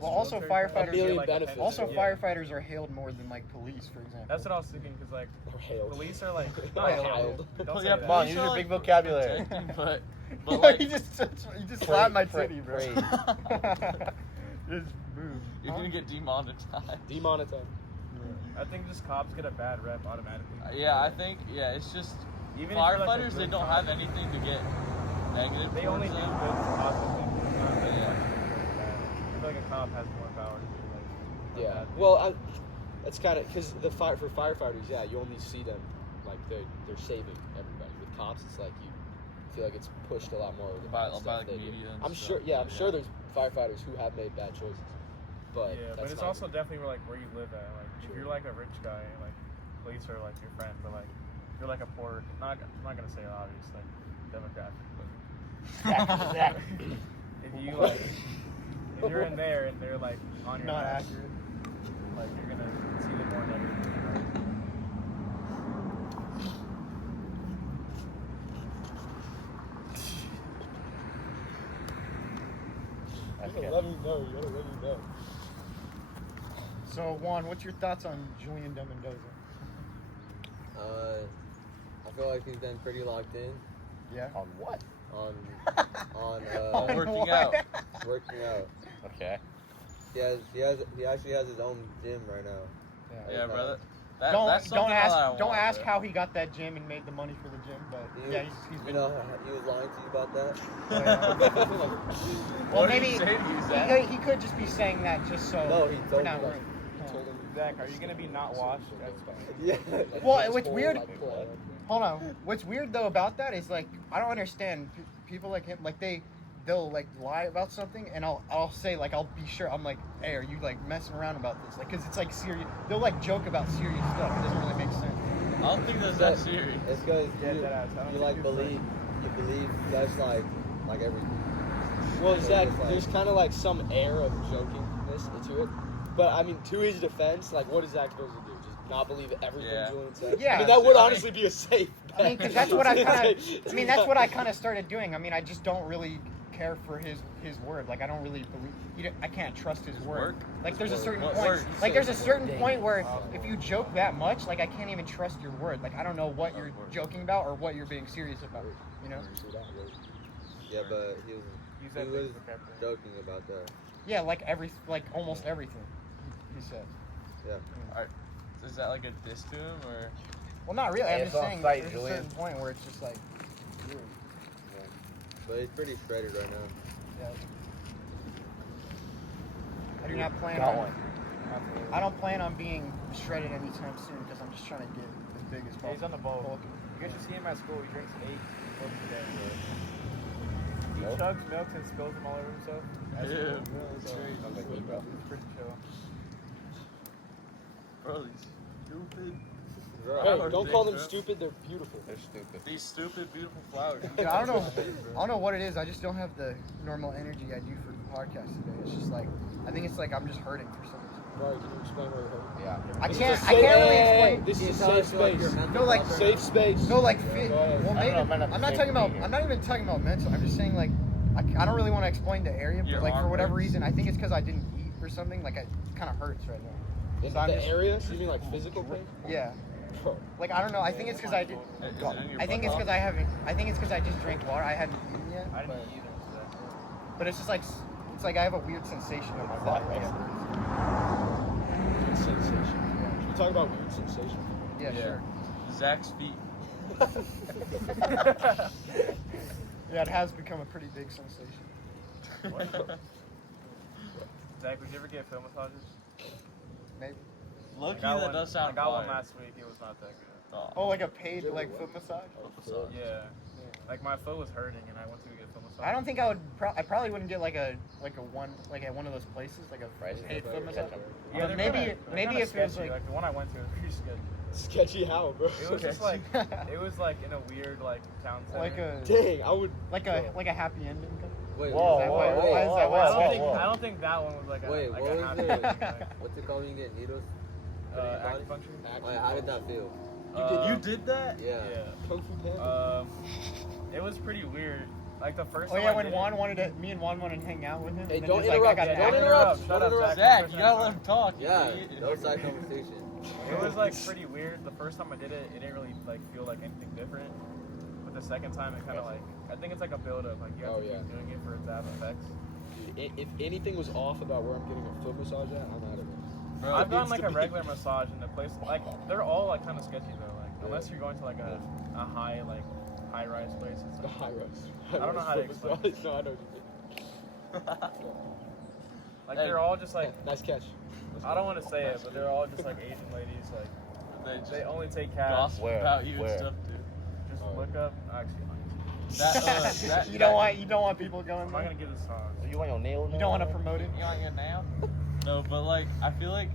Well, also A firefighters million like benefits. also Yeah. firefighters are hailed more than like police, for example. That's what I was thinking, because like Or hailed. police are like Not not hailed. hailed. Don't say Yeah, that. Come on, police use are, your like, big vocabulary. protecting, but you like just slapped my Praise, titty, bro. praise. Just move. you're gonna get demonetized. Demonetized. I think just cops get a bad rep automatically. Yeah, I think it's just Even if you're, like, a firefighters. They good don't cop, have anything to get negative. They only do towards good them. positive things. Not really Yeah. like good bad. I feel like a cop has more power to do like a Yeah. bad thing. Well, that's kind of because for firefighters, yeah, you only see them like they're saving everybody. With cops, it's like you feel like it's pushed a lot more with the By- bad stuff by, like, they do. media and I'm stuff, sure. Yeah, I'm yeah. sure there's firefighters who have made bad choices, but Yeah, but that's it's not- also definitely where you live at. Like if you're like a rich guy, like police are like your friend, but like if you're like a poor, I'm not gonna say obvious like demographic, but if you like if you're in there and they're like on your Not ass, accurate. like you're gonna see the more negative. I You gotta can't- let me know. You gotta let me know. So Juan, what's your thoughts on Julian de Mendoza? I feel like he's been pretty locked in Yeah. On what? on On working What? out. working out. Okay. He actually has his own gym right now. Yeah, brother. Don't That's something that I ask want, ask bro. how he got that gym and made the money for the gym, but yeah, he's You been. know, he was lying to you about that. Well, What did maybe he say to you, Zach? he could just be saying that just so No, he we're told not me. rude. Told him. Zach, are you gonna be not washed? That's fine. Yeah. Well, His what's whole, weird- like, blood. Hold on. What's weird though about that is like I don't understand people like him. Like they'll like lie about something, and I'll say like I'll be sure. I'm like, hey, are you like messing around about this? Like, cause it's like serious. They'll like joke about serious stuff. It doesn't really make sense. I don't think that's that serious. It's because Yeah, dead ass. I don't you think like you're believe that's like everything. Well, So Zach, it's like- there's kind of like some air of jokingness to it. But I mean, to his defense, like, what is Zach supposed to do? Just not believe everything Yeah. Julian says? Yeah. I mean, that would I mean- honestly be a safe bet. I mean, cause that's what I kind of. I mean, that's what I kind of started doing. I mean, I just don't really care for his word. Like, I don't really believe. I can't trust his word. word? Like, there's a certain What point. word? Like, there's a certain Dang. point where if you joke that much, like, I can't even trust your word. Like, I don't know what you're joking about or what you're being serious about. You know? Yeah, but he was You said he was things were kept. joking about that. Yeah, like almost everything. He said. Is that like a diss to him or? Well, not really. Hey, I'm it's just on saying. site, There's Julian. a certain point where it's just like. Weird. But he's pretty shredded right now. Yeah. I do not plan Got on. one. I don't plan on being shredded anytime soon because I'm just trying to get as big as Yeah, possible. he's on the ball. You guys should see him at school. He drinks 8 Cokes a day. He Milk? chugs milk and spills them all over himself. Ew, that's So, crazy. Sounds like me, bro. He's pretty chill. Bro, these stupid. Hey, don't call them stupid, they're beautiful. They're stupid. These stupid, beautiful flowers. Dude, I don't know. I don't know what it is. I just don't have the normal energy I do for the podcast today. It's just like I think it's like I'm just hurting for some reason. Right, can you explain where you're hurting? Yeah. I This can't. is a I can't really safe- explain. This Can is you a tell safe us, like, your space. mental No, like, health Safe space. No, like Go fit. ahead. Well, I don't maybe know, might not I'm be not safe talking to about. be here. I'm not even talking about mental. I'm just saying like I don't really want to explain the area, Your but like for arm whatever hurts? reason, I think it's because I didn't eat or something. Like it kind of hurts right now. In So I'm the just- area? So you mean like physical pain? Yeah. Bro. Like I don't know. I think it's because I did. Is it in your I think it's butthole? because I haven't. I think it's because I just drank water. I hadn't eaten yet. I didn't but, eat either today. but it's just like it's like I have a weird sensation in my body. Weird sensation. Should we talk about weird sensation? Yeah, sure. Zach's feet. Yeah, it has become a pretty big sensation. Zach, would you ever get foot massages? Maybe. Look, I got that one- does sound I got one fire. last week. It was not that good. Oh, like a paid like foot massage. Yeah. Like my foot was hurting, and I went to get foot massage. I don't think I would. I probably wouldn't get like at one of those places like a Bryson paid said foot that massage. you're Yeah, But they're maybe kinda if it was sketchy. like the one I went to was pretty sketchy. Sketchy how, bro? It was just like it was like in a weird like town center. like a Dang, I would. like a happy ending. Kind Wait, Whoa, Is that whoa, why- whoa, why is that why it's whoa, sketchy? whoa. I don't think that one was like a Wait, like what a was happy it? ending. What's it called when you get needles? Acupuncture. Wait, how did that feel? You did that? Yeah. Kung Fu Panda. It was pretty weird. Like the first Oh time yeah, I when did Juan wanted to, me and Juan wanted to hang out with him. Hey, and then don't he's like, interrupt, I got an don't acne. interrupt. Shut Don't up, interrupt. Zach, you gotta let him talk. you Yeah, idiot. no side conversation. It was like pretty weird. The first time I did it, it didn't really like feel like anything different. But the second time, it kind of like I think it's like a build up. Like you have to keep doing it for it to have effects. Dude, if anything was off about where I'm getting a foot massage at, I'm out of it. Bro, I've it done needs like to a be- regular massage in the place. Like they're all like kind of sketchy though. Like unless you're going to like a high rise place. It's The like, high rise. I don't know how to explain it. No, I know what you mean. like they're all just like Nice catch. I don't want to say it, but they're all just like Asian ladies. Like they only take cash. gossip Where? about you Where? and stuff, dude. Just Oh. look up. Actually, You don't want people going I'm not there. gonna give this talk. You want your nail? You don't want to promote it. You want your nail? No, but like I feel like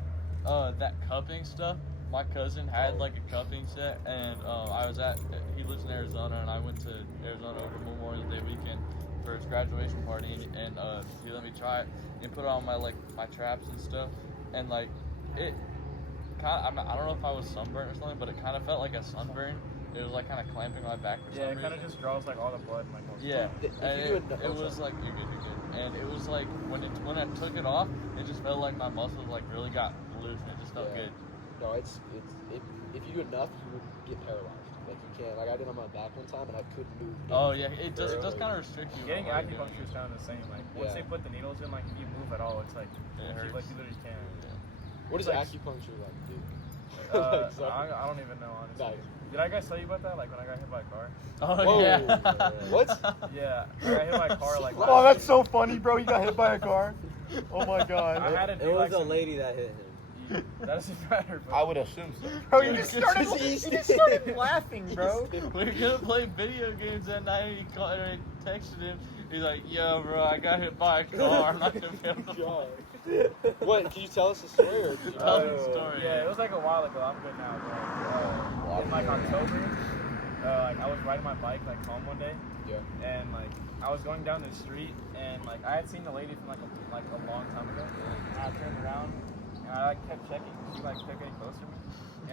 that cupping stuff. My cousin had like a cupping set, and he lives in Arizona, and I went to Arizona over Memorial Day weekend for his graduation party, and he let me try it and put it on my traps and stuff, and like it kind of I don't know if I was sunburned or something, but it kind of felt like a sunburn. It was like kind of clamping my back for some Yeah, it reason. kind of just draws like all the blood in my nose. Yeah, If and you do it was like you're good. And it was like when I took it off, it just felt like my muscles like really got loose, and it just felt Yeah. good. No, if you do enough, you would get paralyzed. Like you can't. Like I did on my back one time, and I couldn't move. Oh yeah, it does Barely. kind of restrict you. Getting on, like, acupuncture is kind of the same. Like once Yeah. they put the needles in, like if you move at all, it's like It hurts. like you literally can't. What is Like- acupuncture like, dude? I Exactly. don't even know honestly. Nice. Did I guys tell you about that? Like when I got hit by a car? Oh Whoa. yeah. What? Yeah, I got hit by a car like. Oh, last that's week. so funny, bro. You got hit by a car. Oh my I god. had to It do was like a some, lady that hit him. That doesn't matter. But I would assume so. Bro, you just started laughing, bro. We were gonna play video games that night, and he called and I texted him. He's like, "Yo, bro, I got hit by a car. I'm not gonna be able to." God. What? Can you tell us the story? Or did you Tell me the story. Yeah, it was like a while ago. I'm good now. But, in like October, like I was riding my bike like home one day, Yeah. and like I was going down the street, and like I had seen the lady from like a long time ago, and I turned around, and I like kept checking. She like kept getting close to me,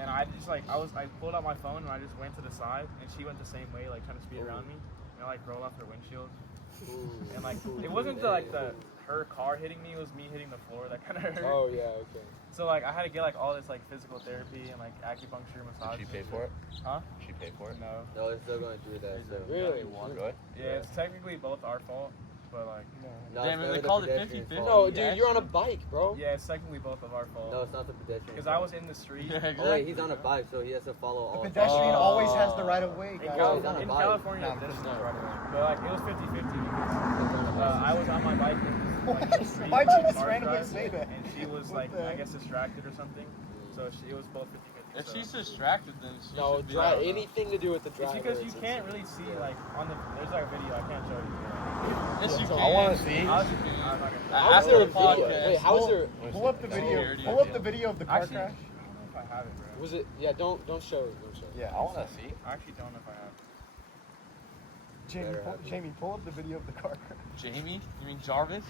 and I just like I pulled out my phone and I just went to the side, and she went the same way, like trying to speed around me, and I like rolled off her windshield, and like it wasn't her car hitting me, it was me hitting the floor that kind of hurt. Oh yeah. Okay. So like I had to get like all this like physical therapy and like acupuncture, massage. Did she pay for it? Huh? Did she pay for it? No. No, it's still going through that. So. Really? Really? Yeah, it's technically both our fault, but like No, Damn it's it, never they the called it pedestrian's 50-50. fault. No, Yeah, dude, you're on a bike, bro. yeah, it's technically both of our fault. No, it's not the pedestrian. Because I was in the street. Yeah, Oh exactly. wait, he's on a bike, so he has to follow all. The pedestrian Oh. always has the right of way, In, guys. Cali- on a in bike. California, No, it doesn't no. right away. But like it was 50-50 because I was on my bike. Why'd in the street, why'd you just car randomly drive, say that? And she was What like, the I heck? guess distracted or something. So it was both 50-50. If so. she's distracted, then she No, should be drive out. anything to do with the It's driver. because you can't really see like on the. There's like a video I can't show you. Yes, you can. I want to see. I'm not gonna. How is After there a the video? podcast. Wait, how is Pull- there? Pull up the video. Pull up the video of the car Actually, crash. I don't know if I have it, bro. Was it? Yeah. Don't show it. Don't show it. Yeah, I want to see. I actually don't know if I have it. Jamie, pull up the video of the car crash. Jamie? You mean Jarvis?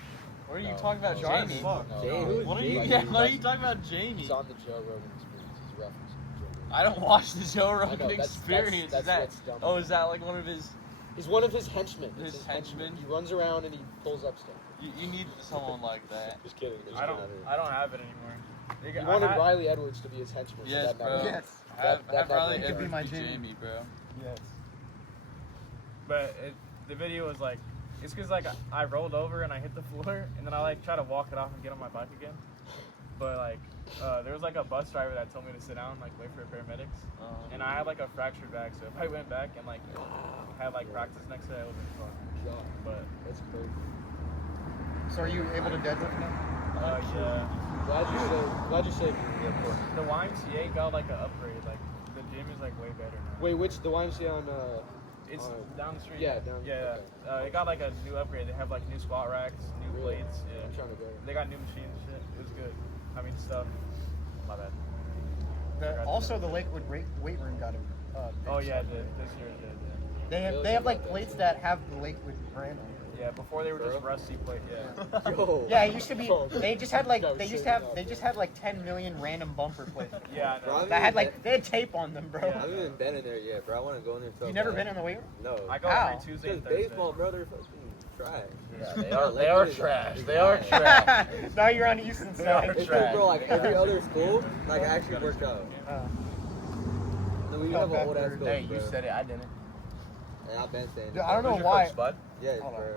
What are you No. talking about, No. Jamie? No. Jamie, who is What are you? Jamie? Yeah, what are you talking about, Jamie? He's on the Joe Rogan Experience. He's referencing Joe Rogan. I don't watch the Joe I know, Rogan that's- Experience. that's is that? what's dumb. Oh, is that like one of his He's one of his henchmen. It's His henchmen? He runs around and he pulls up stuff. You need someone like that. Just kidding. I don't have it anymore. He wanted Riley Edwards to be his henchman. Yes, so that bro. matters. Yes. Have Riley could be Edwards my be Jamie. Jamie, bro. Yes. But the video was like, it's because like I rolled over and I hit the floor and then I like try to walk it off and get on my bike again. But like there was like a bus driver that told me to sit down, like wait for paramedics. And I had like a fractured back, so if I went back and like had like practice next day, it would have been fun. But That's crazy. So are you able to deadlift now? yeah, Glad you saved me. the YMCA got like an upgrade. Like the gym is like way better now. Wait, which the YMCA on? It's down the street. Yeah, down. Yeah, okay. it got like a new upgrade. They have like new squat racks, new Really? plates. Yeah, I'm trying to go. they got new machines and shit. It was good. I mean stuff. My bad. Also, the Lakewood weight room got a. Oh yeah, this year it did. Yeah. They have like plates that have the Lakewood brand on it. Yeah, before they were just rusty plate. Yeah. Yo. Yeah, it used to be. They just had like 10 million random bumper plates. Yeah, I Bro, know. I've That had even like they had tape on them, bro. I haven't even been in there yet, bro. I want to go in there so You never bad. been in the weight room? No. I go How? every Tuesday Because and Thursday. baseball, bro, they're fucking trash. Yeah, Like, they are it is- trash. it's They are trash. Now you're on Easton side. It's trash. like, bro, like every other school, like actually worked out. No, we have an old ass coach, Hey, you bro. said it. I didn't. And I've been saying Dude, it. I don't know Who's your why. coach, Spud? Yes, Hold on. bro.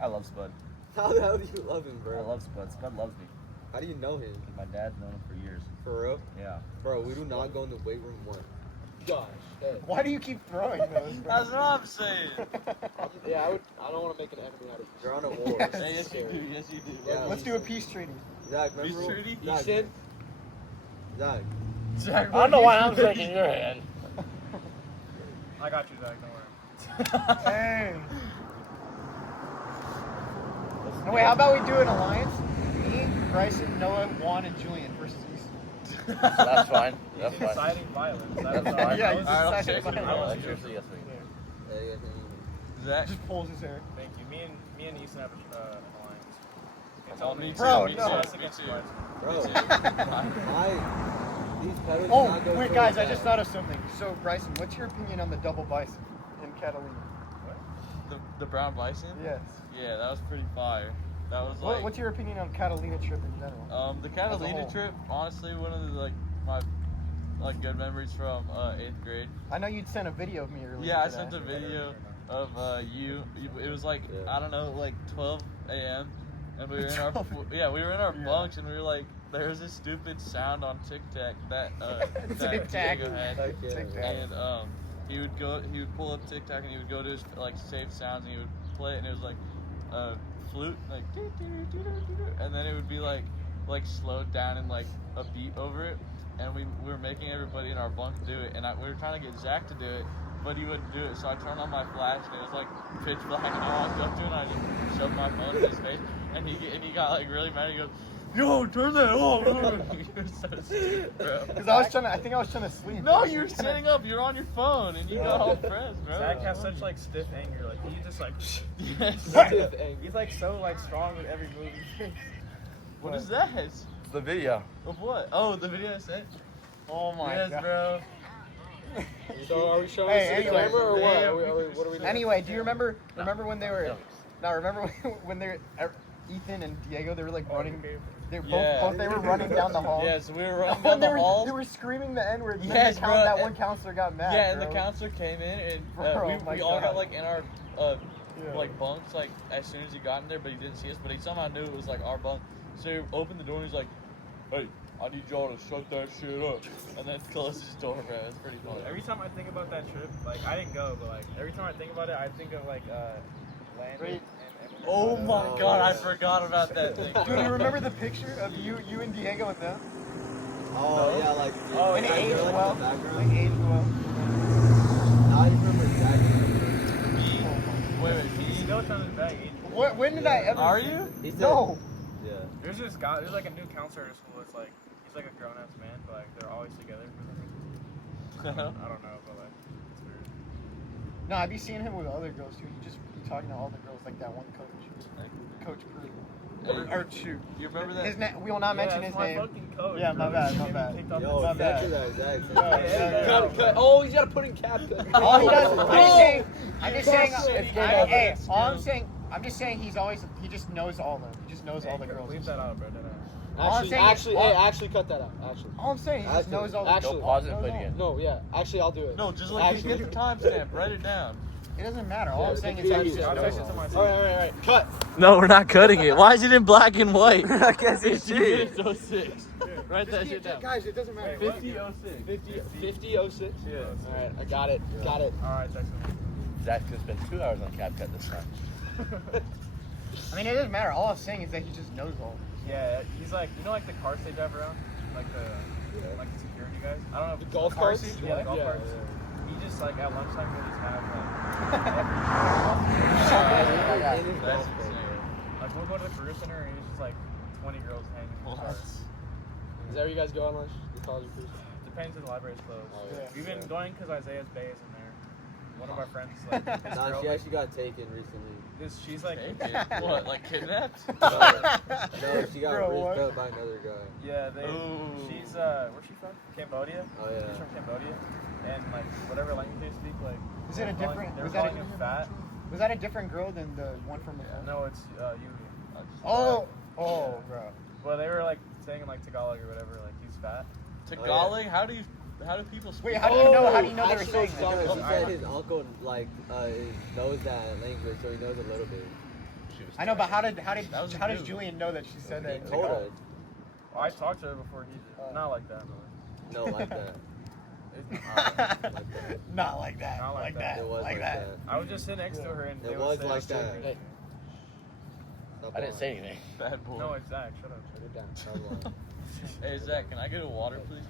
I love Spud. How the hell do you love him, I bro? love Spud. Spud loves me. How do you know him? My dad's known him for years. For real? Yeah. Bro, we do not go in the weight room once. Gosh. Hey. Why do you keep throwing those? Bro? That's what I'm saying. Yeah, I don't want to make an enemy out of You're on a war. Yes. Hey, yes you do. Yes you do. Yeah. Let's do a peace treaty. Zach, remember? Peace treaty? Zach, Easton. Zach. Jack, I don't know why I'm shaking your hand. I got you, Zach. Don't worry. Hey. No, wait, how about we do an alliance? Me, Bryson, Noah, Juan, and Julian versus Easton. That's fine. That's fine. Inciting violence. That's fine. Yeah, I you was- Alright, I'll just shake decided it. by- I was- That's usually yes, we- Hey, yes, Zach. Just pulls his hair. Thank you. Me and Easton have an alliance. It's Oh, only me too. Bro, me no. too. us Me against too. Bryson. Bro, these pedals do Oh, not go wait, so guys, I fast. just thought of something. So, Bryson, what's your opinion on the double bicep in Catalina? The brown bison? Yes. Yeah, that was pretty fire. That was like What's your opinion on Catalina trip in general? the as a Catalina whole? trip. Honestly, one of the my good memories from 8th grade. I know you'd sent a video of me earlier. Yeah, I today. sent a video of you. It was like Yeah. I don't know, like 12 a.m. and we were in our 12. we were in our Yeah. bunks and we were like, there was this stupid sound on Tic Tac that that Tic Tac. Diego had, Heck yeah. Tic Tac. and he would pull up Tic Tac and he would go to his like save sounds and he would play it and it was like flute like and then it would be like slowed down and like a beat over it, and we were making everybody in our bunk do it, and we were trying to get Zach to do it, but he wouldn't do it. So I turned on my flash and it was like pitch black, and I walked up to him and I just shoved my phone in his face, and he got like really mad. He goes, "Yo, turn that off!" You're so stupid, bro. Because I think I was trying to sleep. No, you were sitting up. You're on your phone, and you got all pressed, bro. Zach has such like stiff anger. Like he just like Yes. Stiff anger. he's like so like strong with every move he makes. What is that? It's the video. Of what? Oh, the video I sent. Oh my Yes, god. bro. So are we showing Hey, this to the anyway. camera or what? Yeah, What are we doing? Anyway, do you remember when they were? No, remember when they were Ethan and Diego? They were like running. They were Yeah. both they were running down the hall. Yeah, so we were running Oh, down they the hall. were screaming the N word. Yes, Yes, bro, that and- one counselor got mad. Yeah, and the bro. counselor came in, and Bro, oh my we all God. got like in our Yeah. like bunks like as soon as he got in there, but he didn't see us. But he somehow knew it was like our bunk. So he opened the door and he's like, "Hey, I need y'all to shut that shit up," and then closed his door, bro. It's pretty funny. Every time I think about that trip, like I didn't go, but like every time I think about it, I think of like Landon Right. and Oh my Oh, god, I yeah. forgot about that thing. Dude, you remember the picture of you and Diego and them? Oh, yeah, like. Oh, And it that aged girl, like, well. in the background. Like aged well. Now I remember exactly. Me? Wait, he's me? still trying to bag. When did I ever? Are see- you? He said, No. Yeah. There's this guy. There's like a new counselor at school. It's like he's like a grown ass man, but like they're always together. I don't know, but like it's weird. No, I'd be seeing him with other girls too. He talking to all the girls like that one coach. Coach Pruitt. Or shoot. You remember that? We will not mention his name. Yeah, my bad. Yo, My bad. censor that, Zach. Cut. Oh, he's got to put in cap cut. All he does, I'm just saying, I'm just saying he just knows all them. He just knows all the girls. Leave that out, bro. Actually, cut that out. Actually. All I'm saying, he just knows all the girls. Actually, Pause it and put it again. No, yeah. Actually, I'll do it. No, just like you get the timestamp. Write it down. It doesn't matter. All I'm saying is he just knows all them. All right. Cut. No, we're not cutting it. Why is it in black and white? I guess it's 50:06. Write that shit down. Guys, it doesn't matter. 50:06. 50:06. Yeah. All right, I got it. Alright, Jackson. Zach could spend 2 hours on CapCut this time. I mean, it doesn't matter. All I'm saying is that he just knows all. Yeah, he's like, you know, like the cars they drive around, like the security guys. I don't know if The it's golf carts? Yeah, the golf Yeah. carts. He just like at lunchtime he'll just have That's insane. like we'll go to the career center and it's just like 20 girls hanging in the car. Is that where you guys go on lunch? The college cruise? Depends if the library's closed. Oh, yeah. We've been going because Isaiah's Bay is in there. One of our friends, like, this Nah, girl, she actually got taken recently. she's like, What, like kidnapped? No, she got Bro, what? ripped up by another guy. yeah, Ooh. she's where's she from? Cambodia. Oh, yeah. She's from Cambodia, and like whatever language they speak, like. Is it a different? They're Was that calling him fat. a different girl than the one from before? No, it's Julian. Oh, bro. Well, they were like saying in like Tagalog or whatever, like he's fat. Tagalog? How do people speak? Wait, how do you know they were actually, saying sorry. that? She said his uncle knows that language, so he knows a little bit. I know, but how That was does new. Julian know that she said that? He in told Tagalog? her. Well, I talked to her before he did. Not like that. No, like that. Not like that. Not like that. It was Like that. I would just sit next to her and they It would was say, like that. Hey, Stop I didn't lying. say anything. Bad boy. No, it's Zach. Shut up. turn it down. Stop lying. Hey, Zach, can I get a water, please?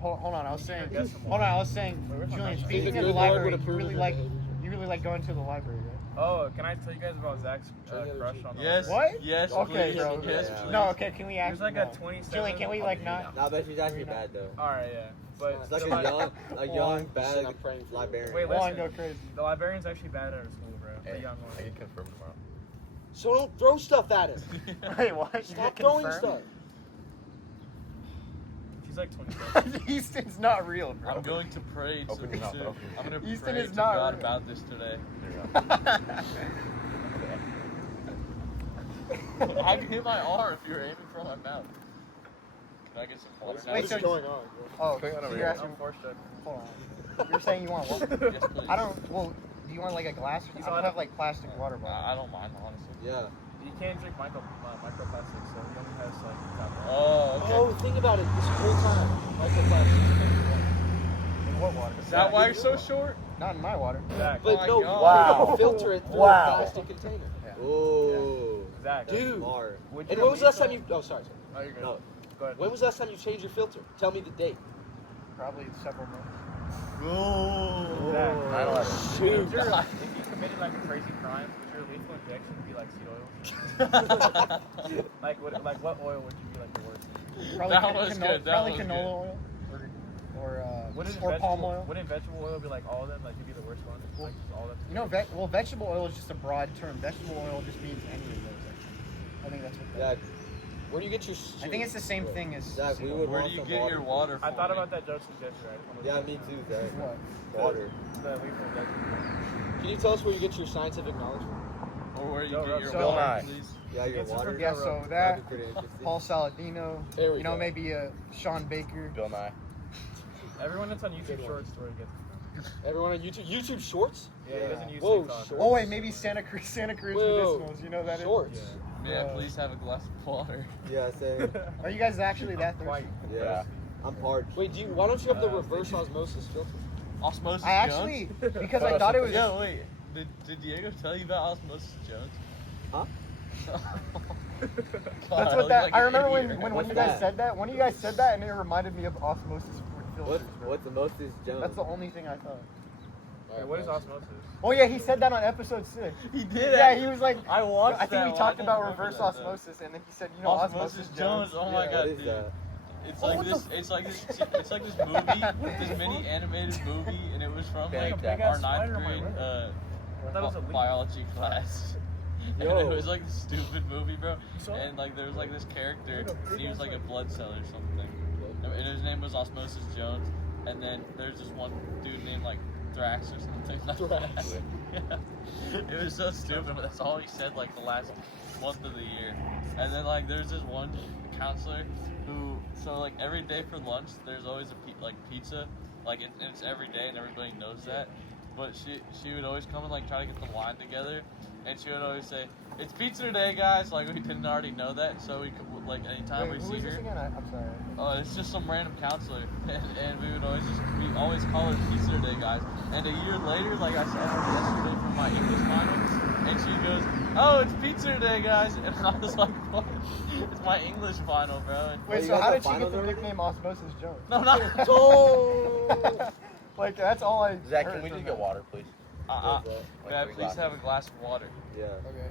Hold on, I was saying. Get some Hold on, I was saying. where's my Julian, knife? speaking The of the good Lord library, would approve of that behavior. you really like going to the library, right? Oh, can I tell you guys about Zach's crush on the Yes. library? What? Yes, Okay, please. bro. Yes, Yeah. please. No, okay, can we There's actually? like a no. 27. Julian, can we like not? Nah, but she's actually bad though. Alright, yeah. But It's like the a young, bad I'm praying for you. librarian. Wait, Juan, listen. go crazy. The librarian's actually bad at her school, bro. The Hey, young one. I can confirm tomorrow. So don't throw stuff at him. Wait, what? You Stop get throwing confirmed? stuff. She's like 27. Easton's not real, bro. I'm going to pray to. Open your mouth, open your I'm going to Easton pray is to not God real. about this today. Here we go. I can hit my R if you're aiming for my mouth. Can I get some water? Wait, What's so- going on? Oh, Going on so over you're here. asking. I'm forced to. Hold on. You're saying you want what? Yes, please. I don't. Well, do you want like a glass? I don't have like plastic water bottles. I don't mind, honestly. Yeah. You can't drink microplastics, so he only has like that. Oh, okay. Oh, think about it. This whole time, microplastics. In what water? Is that why you're so short? Not in my water. Zach, But my no, God. Wow. filter it through Wow. a plastic container. Ooh. Zach. Dude. Smart. Would And you when was the last have time you? Oh, sorry. Oh, you're good. No. Go ahead. When was the last time you changed your filter? Tell me the date. Probably several months. Zach, Shoot. if you committed like a crazy crime, would your lethal injection be like seed oil? Like what oil would you be like the worst? Probably That was good, that Probably was canola good. oil. Or Wouldn't or palm oil. Wouldn't vegetable oil be like all of them? Like you'd be the worst one? Like just all of them? You know, vegetable oil is just a broad term. Vegetable oil just means any of those. Actually. I think that's what. Zach, Where do you get your? I think it's the same thing as. Zach, we would Where want do you some get water. your water from? I thought about that joke since yesterday. I just wanted to Yeah, say me that. too, Zach. What? Water. The lethal injection. Can you tell us where you get your scientific knowledge from? Or where you No, get your so- Bill water, Nye. please? Yeah, your It's water. Yeah, so That'd that be pretty interesting. Paul Saladino. There we You know, go. maybe Sean Baker. Bill Nye. Everyone that's on YouTube Shorts story gets. Everyone on YouTube. YouTube Shorts. Yeah, he doesn't use Whoa, TikTok. shorts. Oh wait, maybe Santa Cruz Whoa. Medicinals. You know that is. Shorts. Yeah, please have a glass of water. Yeah, same. Are you guys actually that Quite. thirsty? Yeah. I'm parched. Wait, why don't you have the reverse osmosis filter? Osmosis I actually because I thought it was. Jones? Yeah, wait. Did Diego tell you about Osmosis Jones? Huh? That's what that. I remember when What's you guys that? said that. One of you guys said that, and it reminded me of osmosis filters. What's the most is Jones? That's the only thing I thought. Wait, what is osmosis? Oh yeah, he said that on episode 6. He did. Yeah, he was like, I watched I think that we one. talked I about didn't reverse remember that, osmosis, and then he said, you know, though. osmosis Jones. Oh my Yeah, god, what is dude. that? It's Oh, like what this. It's like this movie, this mini animated movie, and it was from Big like Jack. our Spider-Man, 9th grade I thought it was a leaf. biology class. And Yo. it was like a stupid movie, bro. And like there was like this character, and he was like a blood cell or something. And his name was Osmosis Jones. And then there's this one dude named like Thrax or something. Thrax. Yeah. It was so stupid, but that's all he said like the last month of the year. And then like there's this one counselor who, so like every day for lunch there's always a pizza, like and it's every day and everybody knows that. But she would always come and like try to get the line together, and she would always say, "It's pizza day, guys." Like we didn't already know that, so we could like anytime we see her. I'm sorry. It's just some random counselor, and we would always call her Pizza Day, guys. And a year later, like I saw her yesterday for my English finals, and she goes, "Oh, it's Pizza Day, guys," and I was like, "What? It's my English final, bro." And Wait, you so got how the did she get finals the already? nickname Osmosis Jones? no, not Like, that's all I Zach, heard can we from just that. get water, please? May I please have a glass of water? Yeah. Okay.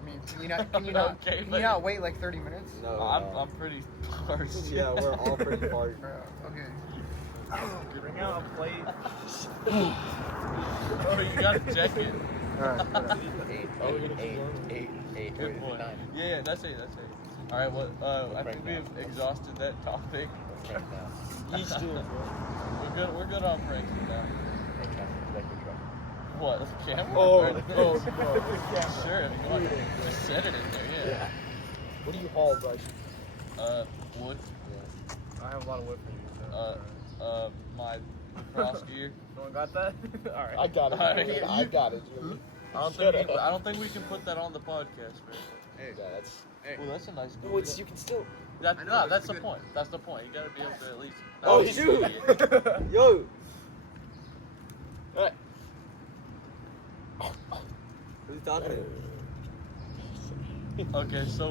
I mean, can you Okay, can but- you not wait like 30 minutes? No. I'm pretty parched. Yeah, we're all pretty parched. Bro, okay. Bring out a plate. Oh, you gotta check it. Alright. Eight. Good point. Yeah, that's it. All right, I think we've exhausted that topic. Easton, bro. We're good on pranks now. What? The camera? Oh, Or- oh, Sure, if you want. Just set it in there, yeah. What do you haul, Bryson? Wood. I have a lot of wood for you. So. My cross gear. No one got that? All right. I got it. Alright. I got it, Julian. I don't think we can put that on the podcast, right? Yeah, that's. Well, that's a nice. Well, it's, you can still. That's I know, that's it's the good. point. That's the point. You gotta be able to at least. Oh, at least shoot. see it. Yo. Alright. Who's talking? Okay, so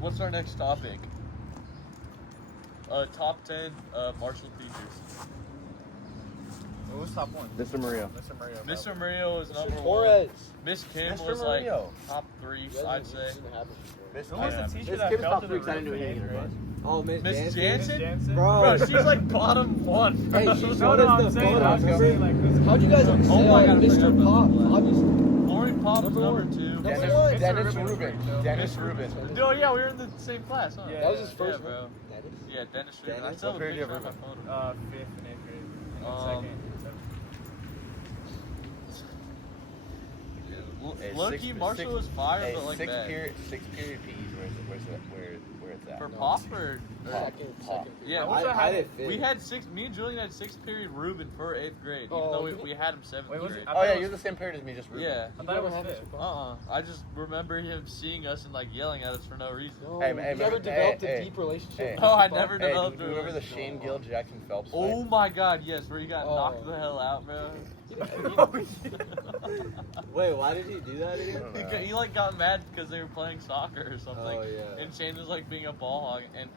what's our next topic? Top 10 martial teachers. What was top one? Mr. Murillo. Mr. Mario. Mr. Murillo is number one. Torres. Miss Kim Mr. was like Murillo. top 3, I'd say. Who was the teacher This that kid's fell top to three the 'cause I roof didn't do in anything eighth in grade? Oh, Miss Miss Jansen? Jansen? Bro. Bro, she's like bottom 1. Bro. Hey, she No, showed no, us I'm the saying, photo. I'm Remember? saying, like, this. How'd you guys Oh say my God, I Mr. forgot Pop? about that. Obviously. Lori Pop's number 2. Dennis- Mr. Dennis Rubin was Rubin. great, though. Dennis Rubin. Oh yeah, we were in the same class, huh? Yeah. That was his first bro. one. Dennis? Yeah, Dennis Rubin. I Dennis? still have a What period picture do on you my have phone. 5th and 8th grade. And Um, second. Low-key, Marshall was fire, but like that. Six period PEs. Where it's at? For Pop or Second. yeah, I wish I had it. we had 6. Me and Julian had 6th period Rubin for 8th grade, even Oh, though did we had him 7th Wait, was grade. it- I Oh thought yeah, it was- you're the same period as me, just Rubin. Yeah. I thought it was 5th. I just remember him seeing us and like yelling at us for no reason. No, Hey, you hey, never hey, developed hey, a deep relationship. hey. with No, I Pop. never Hey, developed do a you remember the relationship. Shane Gill Jackson Phelps fight? Oh my God, yes, where he got Oh. knocked the hell out, bro. Wait, why did he do that I again? don't know. He like got mad because they were playing soccer or something. Oh, yeah. And Shane was like being a ball hog, and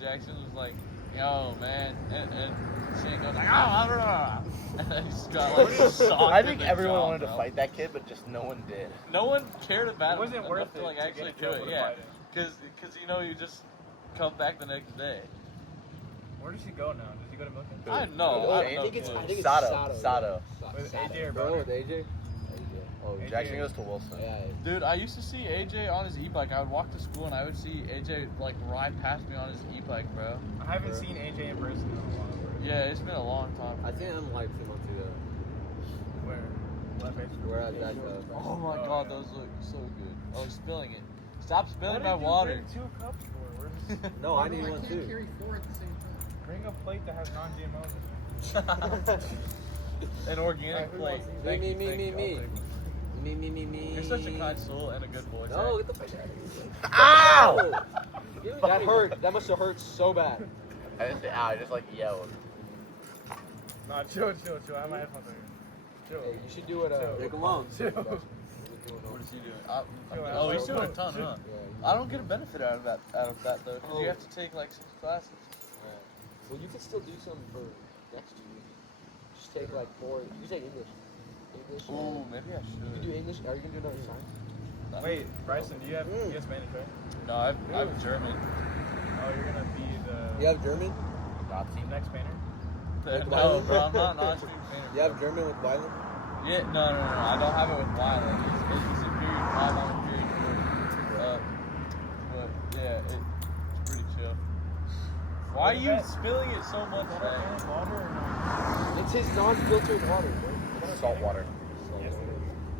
Jackson was like, "Yo, man," and Shane goes like, "Ah!" And then he just got like socked. I in think the everyone jaw, wanted to bro. fight that kid, but just no one did. No one cared about It him wasn't enough worth to it like to actually get do in it, trouble to yeah. fight him. Because you know you just come back the next day. Where does he go now? Does he go to Milton? I know. I I think it's know. Sato. With AJ or Bro, brother? with AJ? Oh, AJ. Jackson goes to Wilson. Yeah. Dude, I used to see AJ on his e-bike. I would walk to school and I would see AJ like ride past me on his e-bike, bro. I haven't seen AJ in person in a while. Bro. Yeah, it's been a long time. I think I'm like 2 months ago. Where? Left face. We're at that. Oh my Oh, God, yeah. those look so good. Oh, he's spilling it. Stop What spilling did my you water. bring 2 cups for? Where's No, I need one too. carry 4 at the same time. Bring a plate that has non-GMOs. An organic plate. Thank you, thank you, I'll take it. Me. You're such a kind soul and a good boy. No, Zach. get the fuck out of here. Ow! That hurt. That must have hurt so bad. I didn't say ow, I just like yelled. Nah, chill. I have my headphones on here. Hey, you should do it. Yeah, come on. Chill. What is he doing? Chill. Oh, he's doing a ton, huh? I don't get a benefit out of that though, because you have to take like 6 classes. Well, you could still do something for next year. Just take like 4. You take English. Ooh, maybe I You can should. do English. Are you gonna do another science? Wait, Bryson, do you have Spanish, right? No, I'm German. Oh, you're gonna be You have German? Nazi. the next painter? No, bro, I'm not Nazi painter. You have German with Wyland? Yeah, no. I don't have it with Wyland. He's in period 5, I'm in period Why are you spilling it so much, man? Water or not? It's his non-filtered water, bro. Salt water. Yes,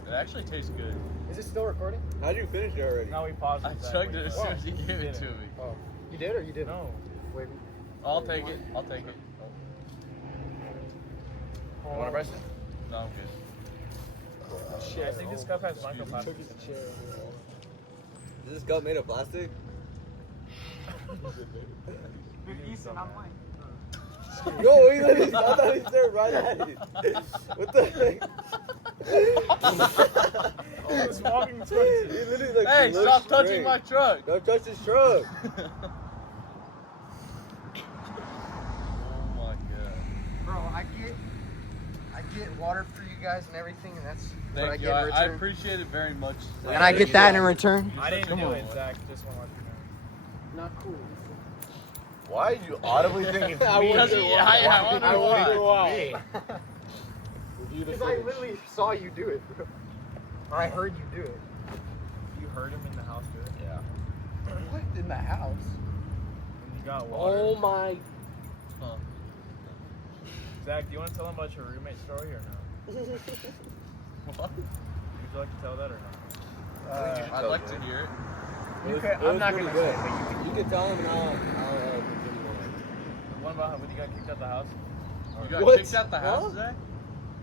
It actually tastes good. Is it still recording? How'd you finish it already? No, we paused. I chugged it as soon as he gave it to me. Oh, you did or you didn't? No. Wait. I'll take it. I'll take it. You want a Bryson? No, I'm good. Shit, I think this cup has microplastics. Is this cup made of plastic? Easton, I'm like. Yo, he literally, I thought he stared right at it. What the heck? He was walking towards He it. literally like Hey, looked stop touching straight. my truck. Don't touch his truck. Oh my god. Bro, I get water for you guys and everything, and that's what I Thank you. get in I return. appreciate it very much. And I get that in return. I didn't Come do on. it, Zach. Just want to let you know. Not cool. Why are you audibly thinking it's I me? wonder Because why. I wonder why. Because I literally saw you do it, bro. Or I heard you do it. You heard him in the house do it? Yeah. What? In the house? When you got water. Oh my. Huh. Zach, do you want to tell him about your roommate story or no? What? Would you like to tell that or not? I'd like to hear it. You It could, was I'm not pretty going to good. say it, but You can tell him and I'll continue on. What about when you got kicked out the house? You got What? kicked out the house, Huh? Zach?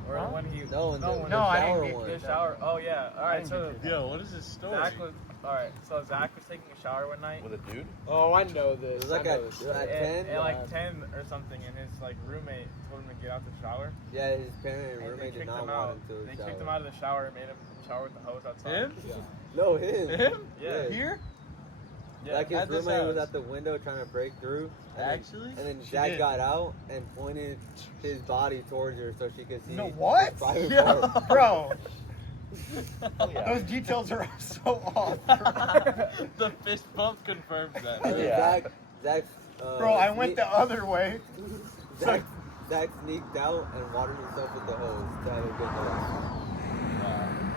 Or when he... No, in the no, I shower didn't one. get the shower. Oh, yeah. All right, so Yo, what is this story? Zach was... All right, so Zach was taking a shower one night. With a dude? Oh, I know It this. was like I at know this. 10. At like 10 or something, and his like roommate told him to get out the shower. Yeah, his parent and And roommate they did kicked not him want out. him to They shower. kicked him out of the shower and made him shower with the hose outside. Him? No, him. Him? Yeah. Here? Yeah. Like his At this roommate was house. at the window trying to break through. And Actually? Then, and then She Zach did. got out and pointed his body towards her so she could see. No, what? his private Yeah. part. Bro, Yeah. those details are so off. The fist bump confirms And that. then Yeah. Zach, Bro, I went the other way. Zach sneaked out and watered himself with the hose to have a good nose.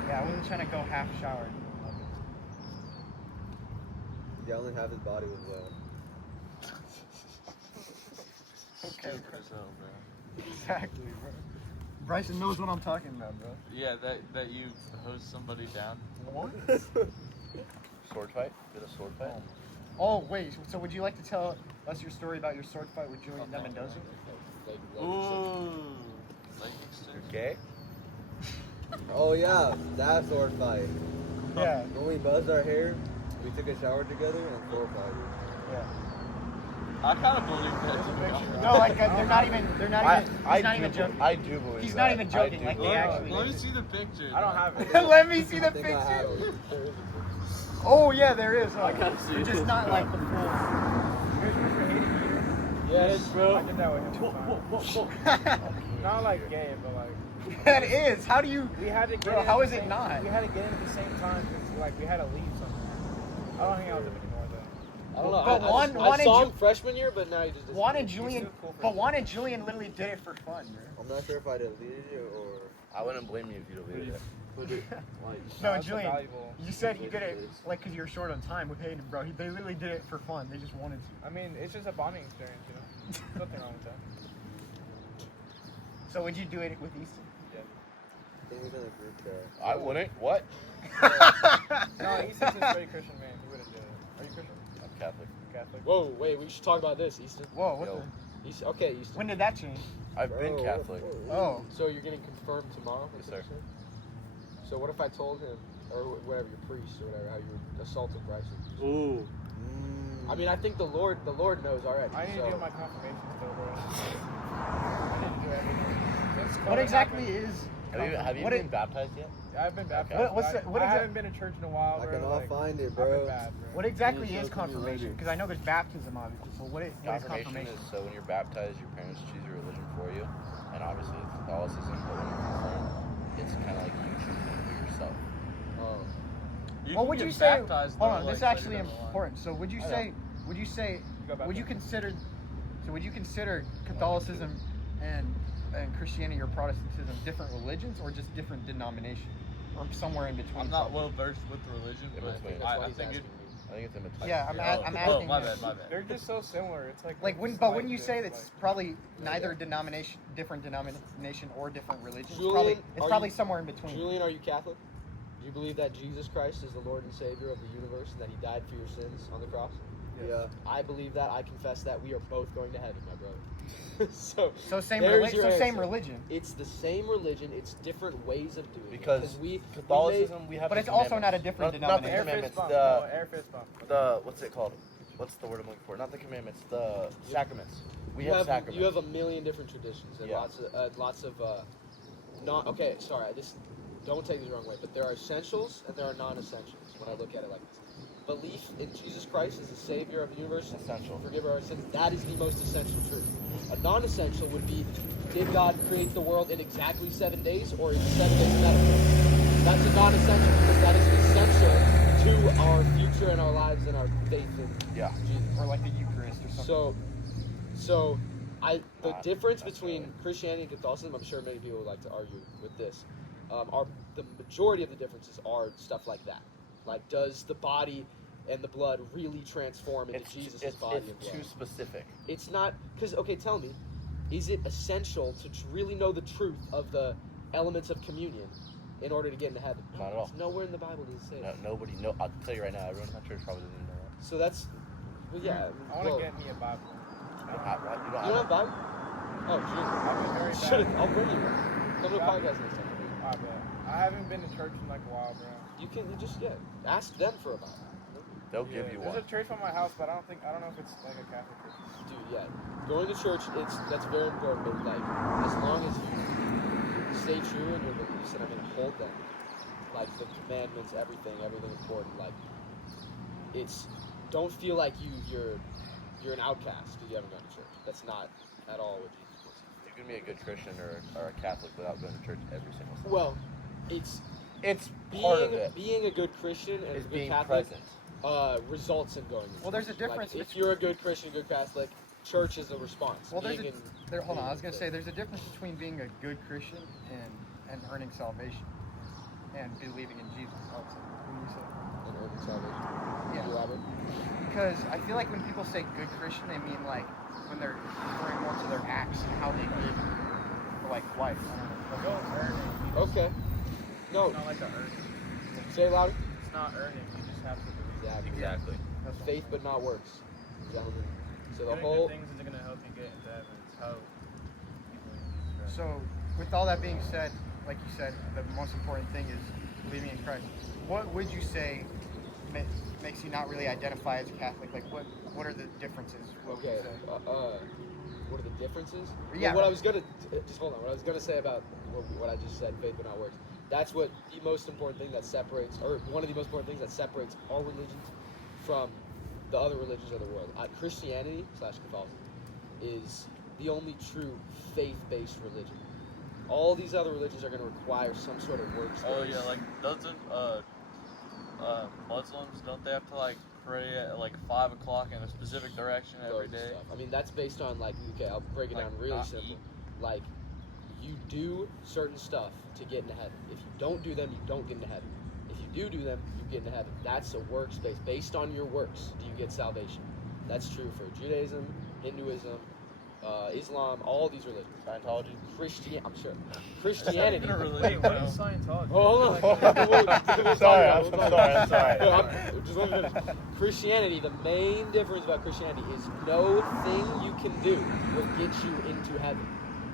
Yeah, I wasn't trying to go half showered. Yeah, only half his body was wet. Okay, So, bro. exactly, bro. Bryson knows what I'm talking about, bro. Yeah, that you hose somebody down. What? Sword fight? Did a sword fight? Oh, wait. So would you like to tell us your story about your sword fight with Julian de Mendoza? Ooh. Like extension. Okay. Oh yeah, that sword fight. Yeah. When we buzzed our hair, we took a shower together and sword fighted. Yeah. I kind of believe that, to be honest. No, like they're not even. He's not even joking. I do believe He's that. not even I joking, do like, they believe that. actually- Let me see the picture. I don't have it. Let me see the I think I have picture. it. Oh yeah, there is. I gotta see You're it. just not like the full. Yes, bro. I did that with him. Not like gay, but like That is. How do you? we had to get. Bro, in how at is the it same- not? We had to get in at the same time because like we had to leave somewhere. I don't hang out with him anymore though. I don't know. But I Juan saw and him freshman year, but now he just. Juan and disappeared. Julian, but Juan and Julian literally did it for fun, bro. I'm not sure if I deleted it or. I wouldn't blame you if you deleted it. No, That's Julian, valuable. you said you did it like because you're short on time with Hayden, bro. They literally did it for fun. They just wanted to. I mean, it's just a bonding experience, you know. Nothing wrong with that. So would you do it with Easton? Yeah. I think it was in the group chat. I wouldn't. What? No, he's such a very Christian man. He wouldn't do it. Are you Christian? I'm Catholic. Catholic? Whoa, wait, we should talk about this, Easton. Whoa, what Yo. Easton. Okay, Easton. When did that change? I've been Bro, Catholic. Oh, So you're getting confirmed tomorrow? Yes, That's what sir. you're saying? So what if I told him, or whatever, your priest or whatever, how you assaulted Bryson? Ooh. I mean, I think the Lord knows already. I need so. to do my confirmation still, bro. I need to do everything. Since what COVID exactly happened, is? Have you What been it- baptized yet? I've been baptized. What's but the- what I is haven't been to church in a while, I bro. can all like, find it, I've bro. been bad, bro. What exactly Yeah, is so can you confirmation? later. Because I know there's baptism, obviously. So what is confirmation? Is so when you're baptized, your parents choose your religion for you, and obviously it's Catholicism. But when you're confirmed, it's kind of like you choosing it for yourself. Oh. What would you say? Baptized, Hold though, on, this is like, actually later down the line. important. So would you I know. say? Would you say? got Would you baptized. consider Catholicism and Christianity or Protestantism different religions or just different denominations or somewhere in between? I'm not well versed with religion, Yeah, but I think I that's why he's think asking I think it's in between. Yeah, I'm asking. my him. bad, my bad. They're just so similar. It's like But when you slight say bit, that's probably neither different denomination or different religion, Julian, it's probably somewhere in between. Julian, are you Catholic? Do you believe that Jesus Christ is the Lord and Savior of the universe and that He died for your sins on the cross? Yeah. I believe that. I confess that. We are both going to heaven, my brother. so Same there's your same answer. religion. It's the same religion. It's different ways of doing Because it. Catholicism, we have. But the it's also not a commandments. different Not the denomination. commandments. Air fist bump. The what's it called? What's the word I'm looking for? Not the commandments. The sacraments. We you have sacraments. You have a million different traditions and Yeah. lots of not okay. Sorry, don't take this the wrong way, but there are essentials and there are non-essentials. When I look at it like this, belief in Jesus Christ as the Savior of the universe, Essential. forgive our sins. That is the most essential truth. A non-essential would be, did God create the world in exactly 7 days, or is 7 days metaphor? That's a non-essential because that is essential to our future and our lives and our faith in Jesus. Or like the Eucharist or something. The difference between Christianity and Catholicism, I'm sure many people would like to argue with this, the majority of the differences are stuff like that. Like, does the body and the blood really transform into Jesus' body and blood? It's too specific. It's not, because, okay, tell me, is it essential to really know the truth of the elements of communion in order to get into heaven? Not at all. It's nowhere in the Bible does it say that. Nobody. I'll tell you right now. Everyone in my church probably doesn't even know that. So that's, well, yeah. I want to get me a Bible. You don't have You don't have a Bible? Oh, I've been very Jesus. bad. Should've, I'll bring you one. Come to the podcast next time. I bet. I haven't been to church in like a while, bro. You just ask them for a Bible. They'll give you one. There's a church by my house, but I don't know if it's like a Catholic church. Dude, yeah. Going to church, that's very important, but like, as long as you stay true in your beliefs and hold them, like the commandments, everything important, like, don't feel like you're an outcast if you haven't gone to church. That's not at all what Jesus was. You can be a good Christian or a Catholic without going to church every single Sunday. Well, it's part of it. Being a good Christian and Is a good being Catholic present. results in going. Well, there's a difference Like, if you're a good Christian, good Catholic, church is a response. Well, hold on. I was gonna say there's a difference between being a good Christian and earning salvation and believing in Jesus. Also, when you say And earning salvation. Yeah. Can you elaborate? because I feel like when people say good Christian, they mean like when they're referring more to their acts and how they live, or like life. I don't know. Don't earn it. Okay. No. It's not like a earn it. Say it louder. It's not earning. You just have to believe. Exactly. That's all. Faith but not works. Gentlemen. So the Doing whole good things is going to help you get into heaven. It's how you believe in Jesus Christ. So, with all that being said, like you said, the most important thing is believing in Christ. What would you say makes you not really identify as a Catholic? Like, what are the differences? What would you okay. say? What are the differences? Yeah. What I was gonna just hold on. What I was gonna say about what I just said, faith but not works. That's what the most important thing that separates, or one of the most important things that separates all religions from the other religions of the world. Christianity / Catholicism is the only true faith-based religion. All these other religions are going to require some sort of works. Oh yeah, like doesn't Muslims, don't they have to like pray at like 5 o'clock in a specific direction every day? Stuff. I mean, that's based on like, okay, I'll break it Like, down really not simple. eat. Like, you do certain stuff to get into heaven. If you don't do them, you don't get into heaven. If you do them, you get into heaven. That's a works based. Based on your works, do you get salvation? That's true for Judaism, Hinduism, Islam, all these religions. Scientology. I'm sure. Christianity. Wait, what is Scientology? Oh, hold on. I'm sorry. I'm sorry. Just let me finish. Christianity, the main difference about Christianity is no thing you can do will get you into heaven.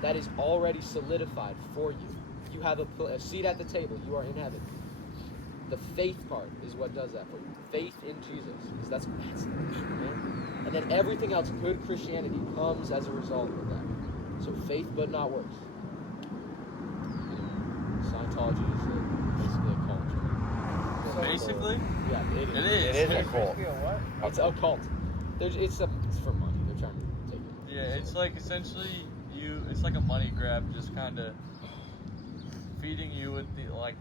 That is already solidified for you. You have a seat at the table. You are in heaven. The faith part is what does that for you. Faith in Jesus. Because that's it, man. And then everything else, good Christianity, comes as a result of that. So faith but not works. Scientology is basically a cult. So Basically? Yeah, it is. It is. It is a cult. Basically a what? It's a cult. It's for money. They're trying to take it. Yeah, it's like essentially it's like a money grab, just kind of feeding you with the like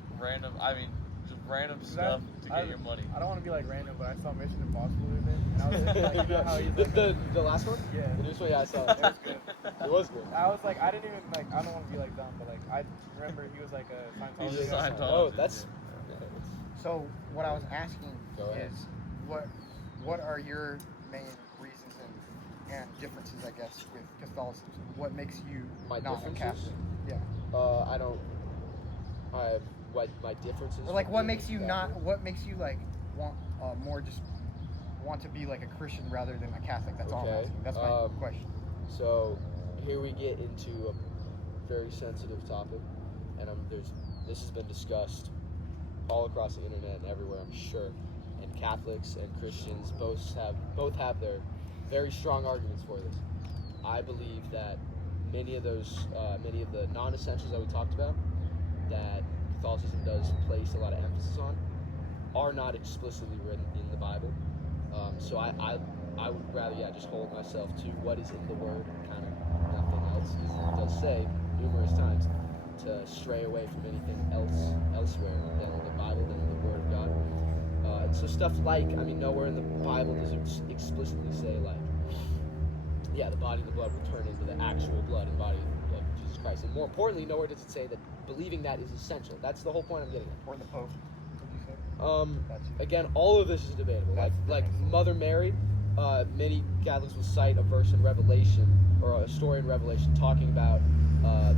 just random stuff to get your money. I don't want to be like random, but I saw Mission Impossible with it, and I was just like, you know how he's like, the last one? Yeah. The newest one, yeah, I saw it it. was good. It was good. I was like, I didn't even like, I don't want to be like dumb, but like, I remember he was like a Scientology. He's a guy. Scientologist. Oh, that's. So what I was asking Go ahead. is, what are your main reasons and differences, I guess, with Catholicism? What makes you My not a differences? Catholic? Yeah. What my differences? Or like, from what being makes you Catholic? not? What makes you like want to be like a Christian rather than a Catholic? That's all I'm Okay, asking. That's my question. So here we get into a very sensitive topic, and this has been discussed all across the internet and everywhere, I'm sure. And Catholics and Christians both have their very strong arguments for this. I believe that many of the non-essentials that we talked about, that Catholicism does place a lot of emphasis on, are not explicitly written in the Bible. So I would rather just hold myself to what is in the Word, kind of nothing else. Because it does say numerous times to stray away from anything elsewhere than the Bible, than the Word of God. And so stuff like, nowhere in the Bible does it explicitly say the body and the blood will turn into the actual blood and body and blood of Jesus Christ. And more importantly, nowhere does it say that believing that is essential. That's the whole point I'm getting at. Or the Pope? Would you say? Again, all of this is debatable. Like Mother Mary, many Catholics will cite a verse in Revelation or a story in Revelation talking about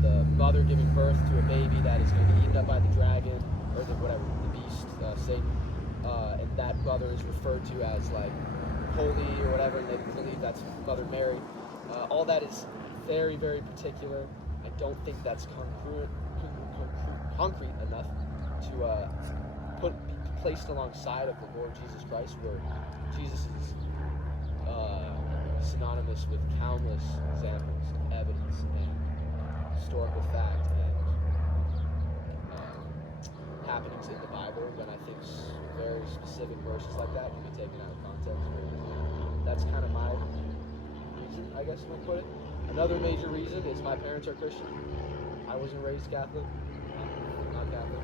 the mother giving birth to a baby that is going to be eaten up by the dragon or the beast, Satan, and that mother is referred to as like holy or whatever, and they believe that's Mother Mary. All that is very, very particular. I don't think that's concrete enough to be placed alongside of the Lord Jesus Christ, where Jesus is synonymous with countless examples of evidence and historical fact and happenings in the Bible, when I think very specific verses like that can be taken out of context. That's kind of my reason, I guess, if I put it. Another major reason is my parents are Christian. I wasn't raised Catholic. I'm not Catholic.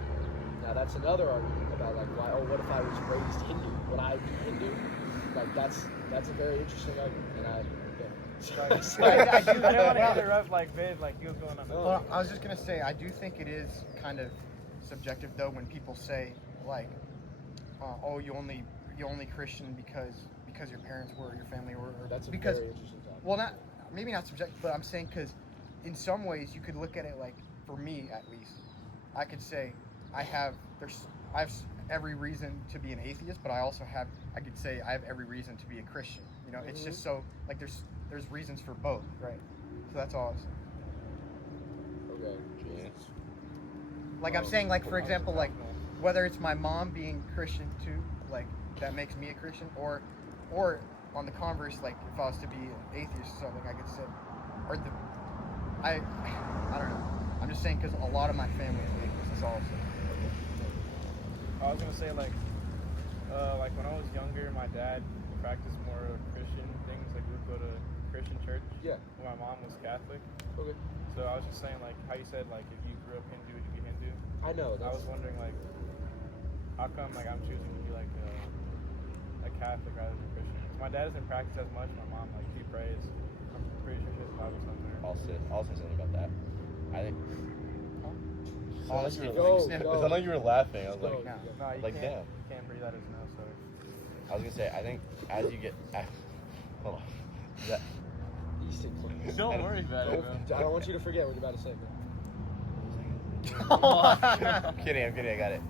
Now that's another argument about like why. Oh, what if I was raised Hindu? Would I be Hindu? Like that's a very interesting argument, and I didn't want to interrupt Vid, he was going on. Well, I was just gonna say I do think it is kind of subjective though when people say like, oh, you only Christian because your parents were, or your family were, or that's because very interesting topic. well, maybe not subjective, but I'm saying because in some ways you could look at it like, for me at least, I could say I have every reason to be an atheist, but I could say I have every reason to be a Christian. You know, it's just so like there's reasons for both, right? So that's all I was saying. Okay. Yeah. Like I'm saying, like for example, like whether it's my mom being Christian too, like that makes me a Christian, or on the converse, like if I was to be an atheist or something, I could say, I don't know. I'm just saying because a lot of my family is atheists. That's all I'm saying. I was gonna say like when I was younger, my dad practiced more Christian things. Like we would go to Christian church. Yeah. When my mom was Catholic. Okay. So I was just saying like how you said like if you grew up Hindu, would you be Hindu? I know. I was wondering like how come like I'm choosing to be like a Catholic rather than Christian. My dad doesn't practice as much. My mom she prays. I'm pretty sure she has a Bible somewhere. I'll say something about that. I think. Oh, that's your Go, It go. sounded like you were laughing. I was Go. like, No. No, you like can't. damn. You can't breathe out his nose. Sorry. I was gonna say, I think as you get, hold on. That, Easton. Don't worry about it, man. I don't want you to forget what you're about to say, man. I'm kidding. I got it.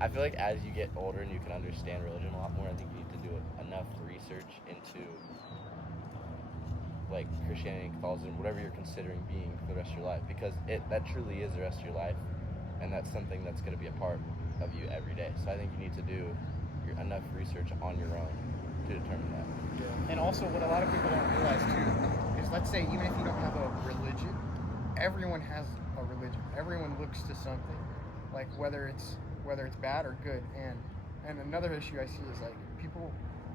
I feel like as you get older and you can understand religion a lot more, I think you need to do enough research into like Christianity, Catholicism, whatever you're considering being for the rest of your life, because that truly is the rest of your life, and that's something that's going to be a part of you every day. So I think you need to do enough research on your own to determine that. And also, what a lot of people don't realize too is, let's say, even if you don't have a religion, everyone has a religion. Everyone looks to something, like whether it's bad or good. And another issue I see is like people.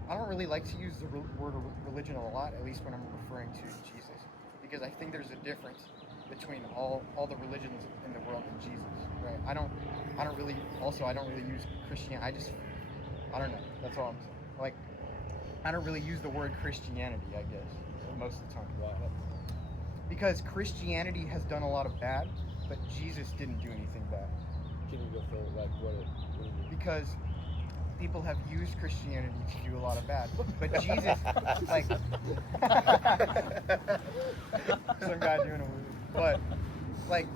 I don't really like to use the word religion a lot, at least when I'm referring to Jesus, because I think there's a difference between all the religions in the world and Jesus, right? I don't really use Christianity. I don't know. That's all I'm saying. Like, I don't really use the word Christianity, I guess, most of the time. Because Christianity has done a lot of bad, but Jesus didn't do anything bad. Can you go for like what do you mean? Because people have used Christianity to do a lot of bad. But Jesus, like, some guy doing a movie. But like,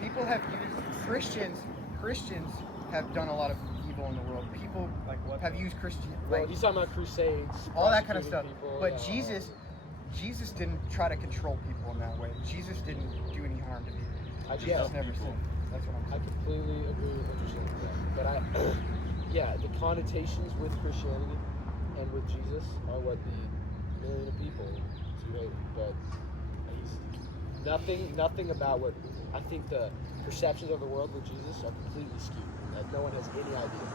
people have used Christians have done a lot of evil in the world. People Like what? have used Christian, Well, like he's talking about crusades, all that kind of stuff. prosecuting people, But yeah. Jesus didn't try to control people in that way. Jesus didn't do any harm to people. Jesus never sinned. That's what I'm I saying. completely agree with what you're saying. Yeah. But yeah, the connotations with Christianity and with Jesus are what the million of people do hate. But he's nothing about what I think the perceptions of the world with Jesus are completely skewed. Like no one has any idea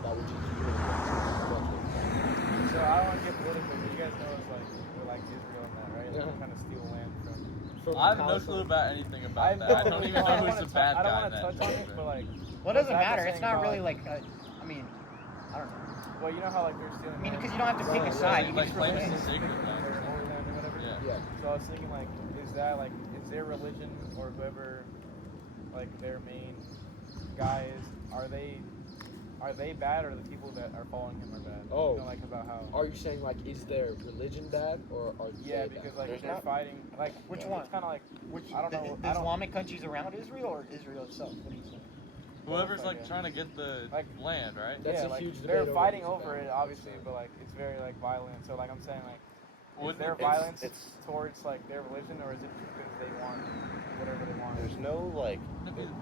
about what Jesus really was. So I don't want to get political, but you guys know it's like we're like Israel and that, right? Like Yeah. we kind of steal land from. I have no clue about anything about that. I don't even know who's the bad I don't guy want in to that touch on it, picture. but like. Well, it doesn't Zach was matter. It's saying not about, really like, I mean, I don't know. Well, you know how like they're stealing. I mean, land because you don't have to pick a from side. You Like can claim just it's a sacred land or their something. holy land or whatever. Yeah. Yeah. So I was thinking like, is that like, is their religion or whoever, like their main guy is, are they bad or the people that are following him are bad? Oh. You know, like about how. Are you saying like is their religion bad or are Yeah, they because bad? like they're fighting. Like Which it's one? kind of like Which I don't know. the Islamic countries around Israel or Israel itself? What do you say? Whoever's like Yeah. trying to get the Like- land, right? That's yeah, a like, huge debate they're over fighting who's over bad. it, obviously, but like it's very like violent. So like I'm saying like, is Wouldn't there it- violence it's- towards like their religion, or is it just because they want whatever they want? There's no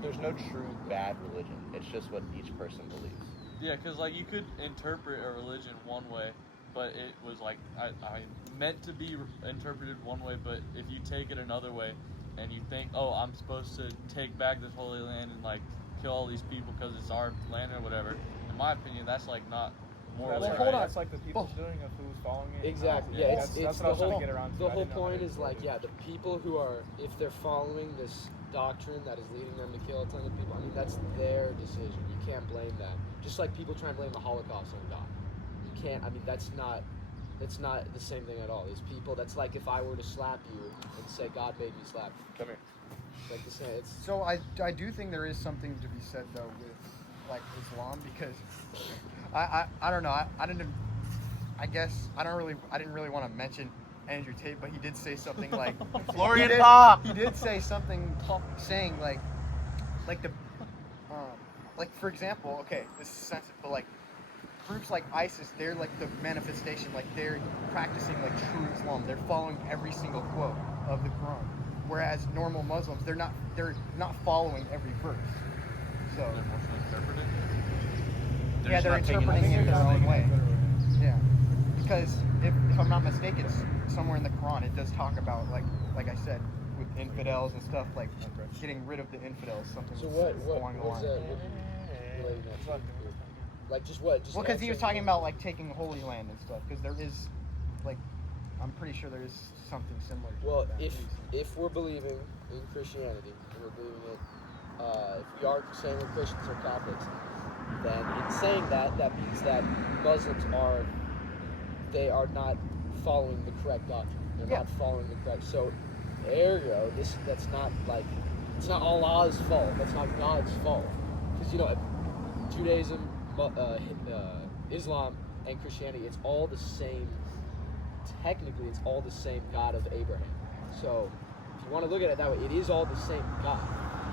there's no true bad religion. It's just what each person believes. Yeah, because like you could interpret a religion one way, but it was like I meant to be interpreted one way, but if you take it another way, and you think, oh, I'm supposed to take back this holy land and like kill all these people because it's our land or whatever. In my opinion, that's like not morally That's right. hold on. That's like the people's doing of who's following it. Exactly. Yeah, Yeah, that's it's what the I was trying whole to get around to. the I whole didn't know point how is to like do it. the people who are if they're following this doctrine that is leading them to kill a ton of people. I mean that's their decision. You can't blame them. Just like people try and blame the Holocaust on God. You can't. I mean that's not the same thing at all. These people. That's like if I were to slap you and say God made me slap you. Come here. Like the same. It's So I do think there is something to be said though with like Islam because I don't know I guess I didn't really want to mention Andrew Tate, but he did say something like Florian he Bob. He did say something saying like the like for example, okay, this is sensitive, but like groups like ISIS, they're like the manifestation, like they're practicing like true Islam. They're following every single quote of the Quran. Whereas normal Muslims, they're not following every verse. So They're more so interpreted. yeah, they're interpreting it their own way. Yeah, because if I'm not mistaken, somewhere in the Quran it does talk about like I said with infidels and stuff, like getting rid of the infidels. Something so what along the was line. that? Relating that to? Like just what? Just Well, because he was talking about like taking Holy Land and stuff. Because there is, like, I'm pretty sure there is something similar. To Well, that, if we're believing in Christianity, and we're believing it, if we are saying we're Christians or Catholics, then in saying that, that means that Muslims are not following the correct doctrine. They're not following the correct. So, ergo, that's not like it's not Allah's fault. That's not God's fault. Because Judaism, Islam, and Christianity, it's all the same. Technically, it's all the same God of Abraham. So, if you want to look at it that way, it is all the same God.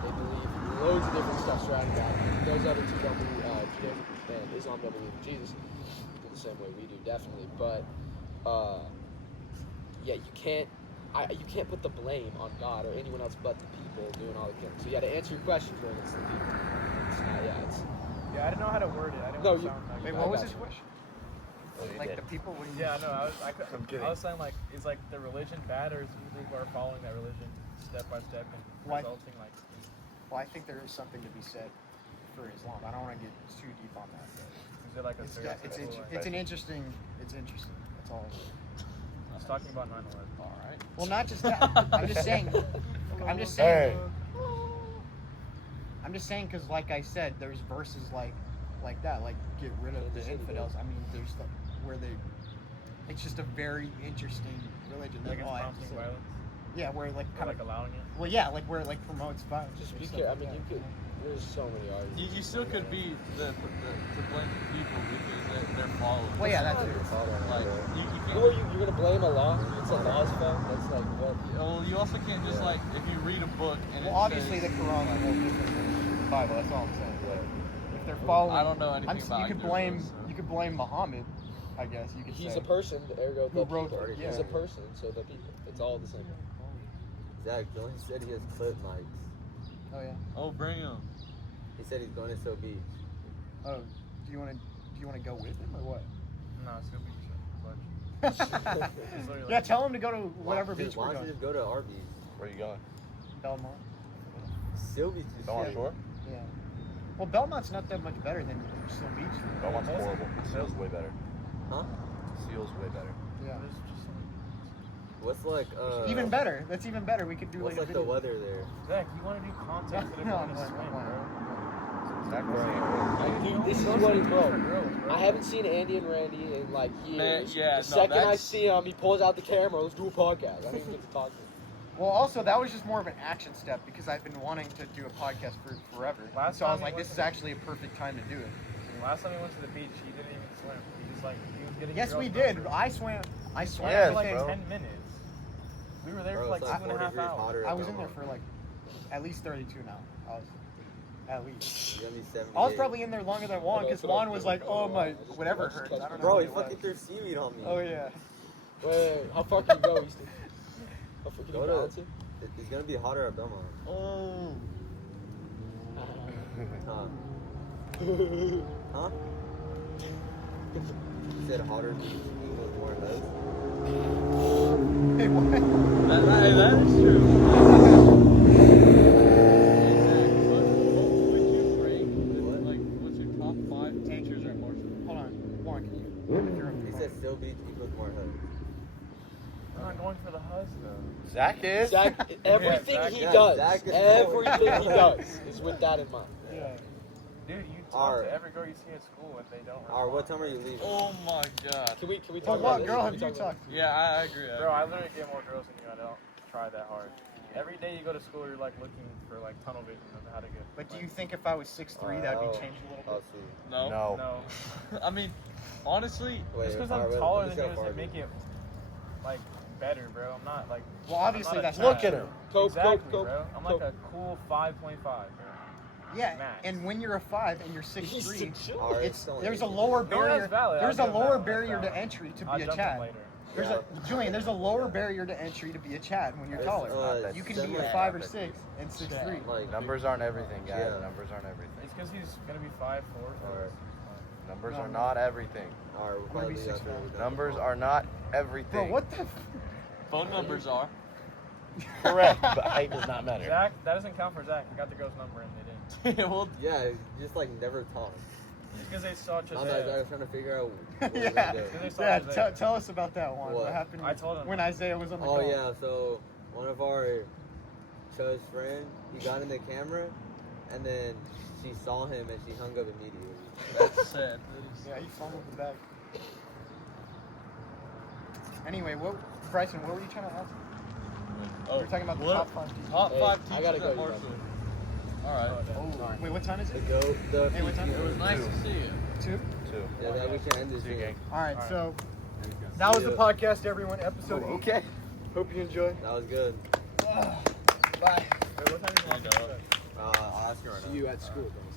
They believe loads of different stuff surrounding God. Those other two don't believe, Judaism and Islam don't believe in Jesus in the same way we do, definitely. But, yeah, you can't put the blame on God or anyone else but the people doing all they can. So, yeah, to answer your question, Julian, it's the people. It's not, Yeah, I didn't know how to word it. I didn't No, want to you- sound like. Wait, I what was got his you. question? What do you Like did? the people? What do you Yeah, no, I'm kidding. I was saying like, is like the religion bad, or is the people who are following that religion step by step and Why- resulting like? Well, I think there is something to be said for Islam. I don't want to get too deep on that. But Is it like a? it's an interesting. It's interesting. That's all. I was talking about 9/11. All right. Well, not just that. I'm just saying. I'm just saying. I'm just saying because, like I said, there's verses like that, like get rid of the infidels. I mean, there's stuff where they. It's just a very interesting religion. Like it's That's all I have to prompting say. violence, Yeah, where like or kind like of. allowing it. Well, yeah, like where it like promotes violence. Just or be stuff careful. I like mean, that. There's so many arguments. You still could be to blame the people because they're following. Well, yeah, that's true. Like you Who are can't. you're gonna blame a law? It's a law's fault. That's like what? Well, you also can't just like if you read a book and Well, it obviously the says, Quran's a whole different than the Bible. That's all I'm saying. If they're following, I don't know anything about you could either of blame those, so. you could blame Muhammad. I guess you could He's say. a person, ergo Who the wrote people. it, He's yeah. a person, so the people. It's all the same. Zach, Julian said he has clip mics. Oh yeah. Oh, bring him. He said he's going to So Beach. Oh, do you want to go with him or what? No, it's gonna be clutch. Yeah, tell him to go to whatever Dude, beach why we're don't you going. just go to our beach? Where are you going? Belmont. So Beach is Belmont shit. Shore? Yeah. Well, Belmont's not that much better than Seal Beach. Belmont's horrible. Seal's way better. Huh? Seal's way better. Yeah. What's like Even better. That's even better. We could do What's like a like the video. weather there? Zach, you want to do content instead of No, going to I'm swim, fine. bro? Zach was Dude, this is what he broke. I haven't seen Andy and Randy in like years. Man, yeah, the no, second I that's- see him, he pulls out the camera. Let's do a podcast. I don't even get to talk to him. Well, also that was just more of an action step because I've been wanting to do a podcast for forever. Last So I was time like, we this went is to- actually a perfect time to do it. Last time we went to the beach, he didn't even swim. He just like he was getting. Yes, girls we did. number. I swam. I swam Yes, for for like bro. 10 minutes. We were there Bro, for like it's 2.5 40 degrees hours. hotter I at was in there Belmont. for like at least 32 now. I was at least. It's gonna be 78. I was probably in there longer than Juan because Juan was like, "Oh my, whatever hurts." I don't know. Bro, what he it was. fucking threw seaweed on me. Oh yeah. Wait, how far can you go, Easton? How far can you Go to- balance it? It's gonna be hotter at Belmont. Oh. Huh? Huh? He said hotter beach equals more hoes. Hey, what? That is true. What's your top 5 teachers at Marshall? Hold on, Juan, can you? He said still beach equals more hoes. I'm not going for the huzz though. Zach is? Zach, everything Zach- he yeah, does, Zach is everything he cool. does is with that in mind. Yeah. Dude, you talk Alright. to every girl you see at school and they don't. Alright, what respond. time are you leaving? Oh my god. Can we Well, talk about what this? girl Can have we you talk about talked to? Yeah, I agree. Bro, I literally get more girls than you. I don't try that hard. Every day you go to school, you're like looking for like tunnel vision of how to get. But do like, you think if I was 6'3", that'd be changed a little Oh, bit? see. No. No. No. I mean, honestly, Wait, Just because alright, I'm wait, taller let me than you see how far doesn't it make it like better, bro. I'm not like. Well, obviously I'm not a that's tad. Look at him. Coke, Exactly, Coke, bro. I'm Coke. like a cool 5.5, bro. Yeah, Max. and when you're a 5 and you're 6'3", Alright, it's only there's a 18. lower No, barrier. that's valid. There's I'll a give lower that one, barrier that's to valid. entry to I'll be a jump in Chad. later. There's a Julian. There's a lower barrier to entry to be a Chad when you're It's, taller. uh, You can be a similar- 5 or 6 and 6'3". Like, Numbers aren't everything, guys. Yeah. Numbers aren't everything. It's because he's gonna be 5'4". Alright. Numbers No, are no. not everything. Alright, we'll I'm gonna probably be leave 6'5". after we're done. Numbers are not everything. Bro, what the? phone numbers are. Correct, but height does not matter. Zach, that doesn't count for Zach. He got the girl's number and they didn't. Well, Yeah, just like never talk. Just because they saw I'm like, I Chazelle. was trying to figure out what we're Yeah, gonna do. They saw yeah. Chazelle. Tell us about that one. What What? happened? I told him. when Isaiah was on the Oh call. yeah, so one of our Chuz friend, he got in the camera, and then she saw him and she hung up immediately. that's sad. Yeah, he fumbled the bag. Anyway, Bryson, what were you trying to ask? Oh, We were talking about the what- top 5 teachers. Top Hey, 5 I teachers gotta go, at you Marshall. guys. All right. Oh, wait, what time is The it? goat, the Hey, what time? It was nice to see you. 2? 2. Yeah, that we can end this See you, thing. gang. All right, All right. so that was the Yeah. podcast, everyone. Episode 8. Okay. Hope you enjoyed. That was good. Bye. Wait, what time is You know. it? I'll ask her right now. See you at school, though.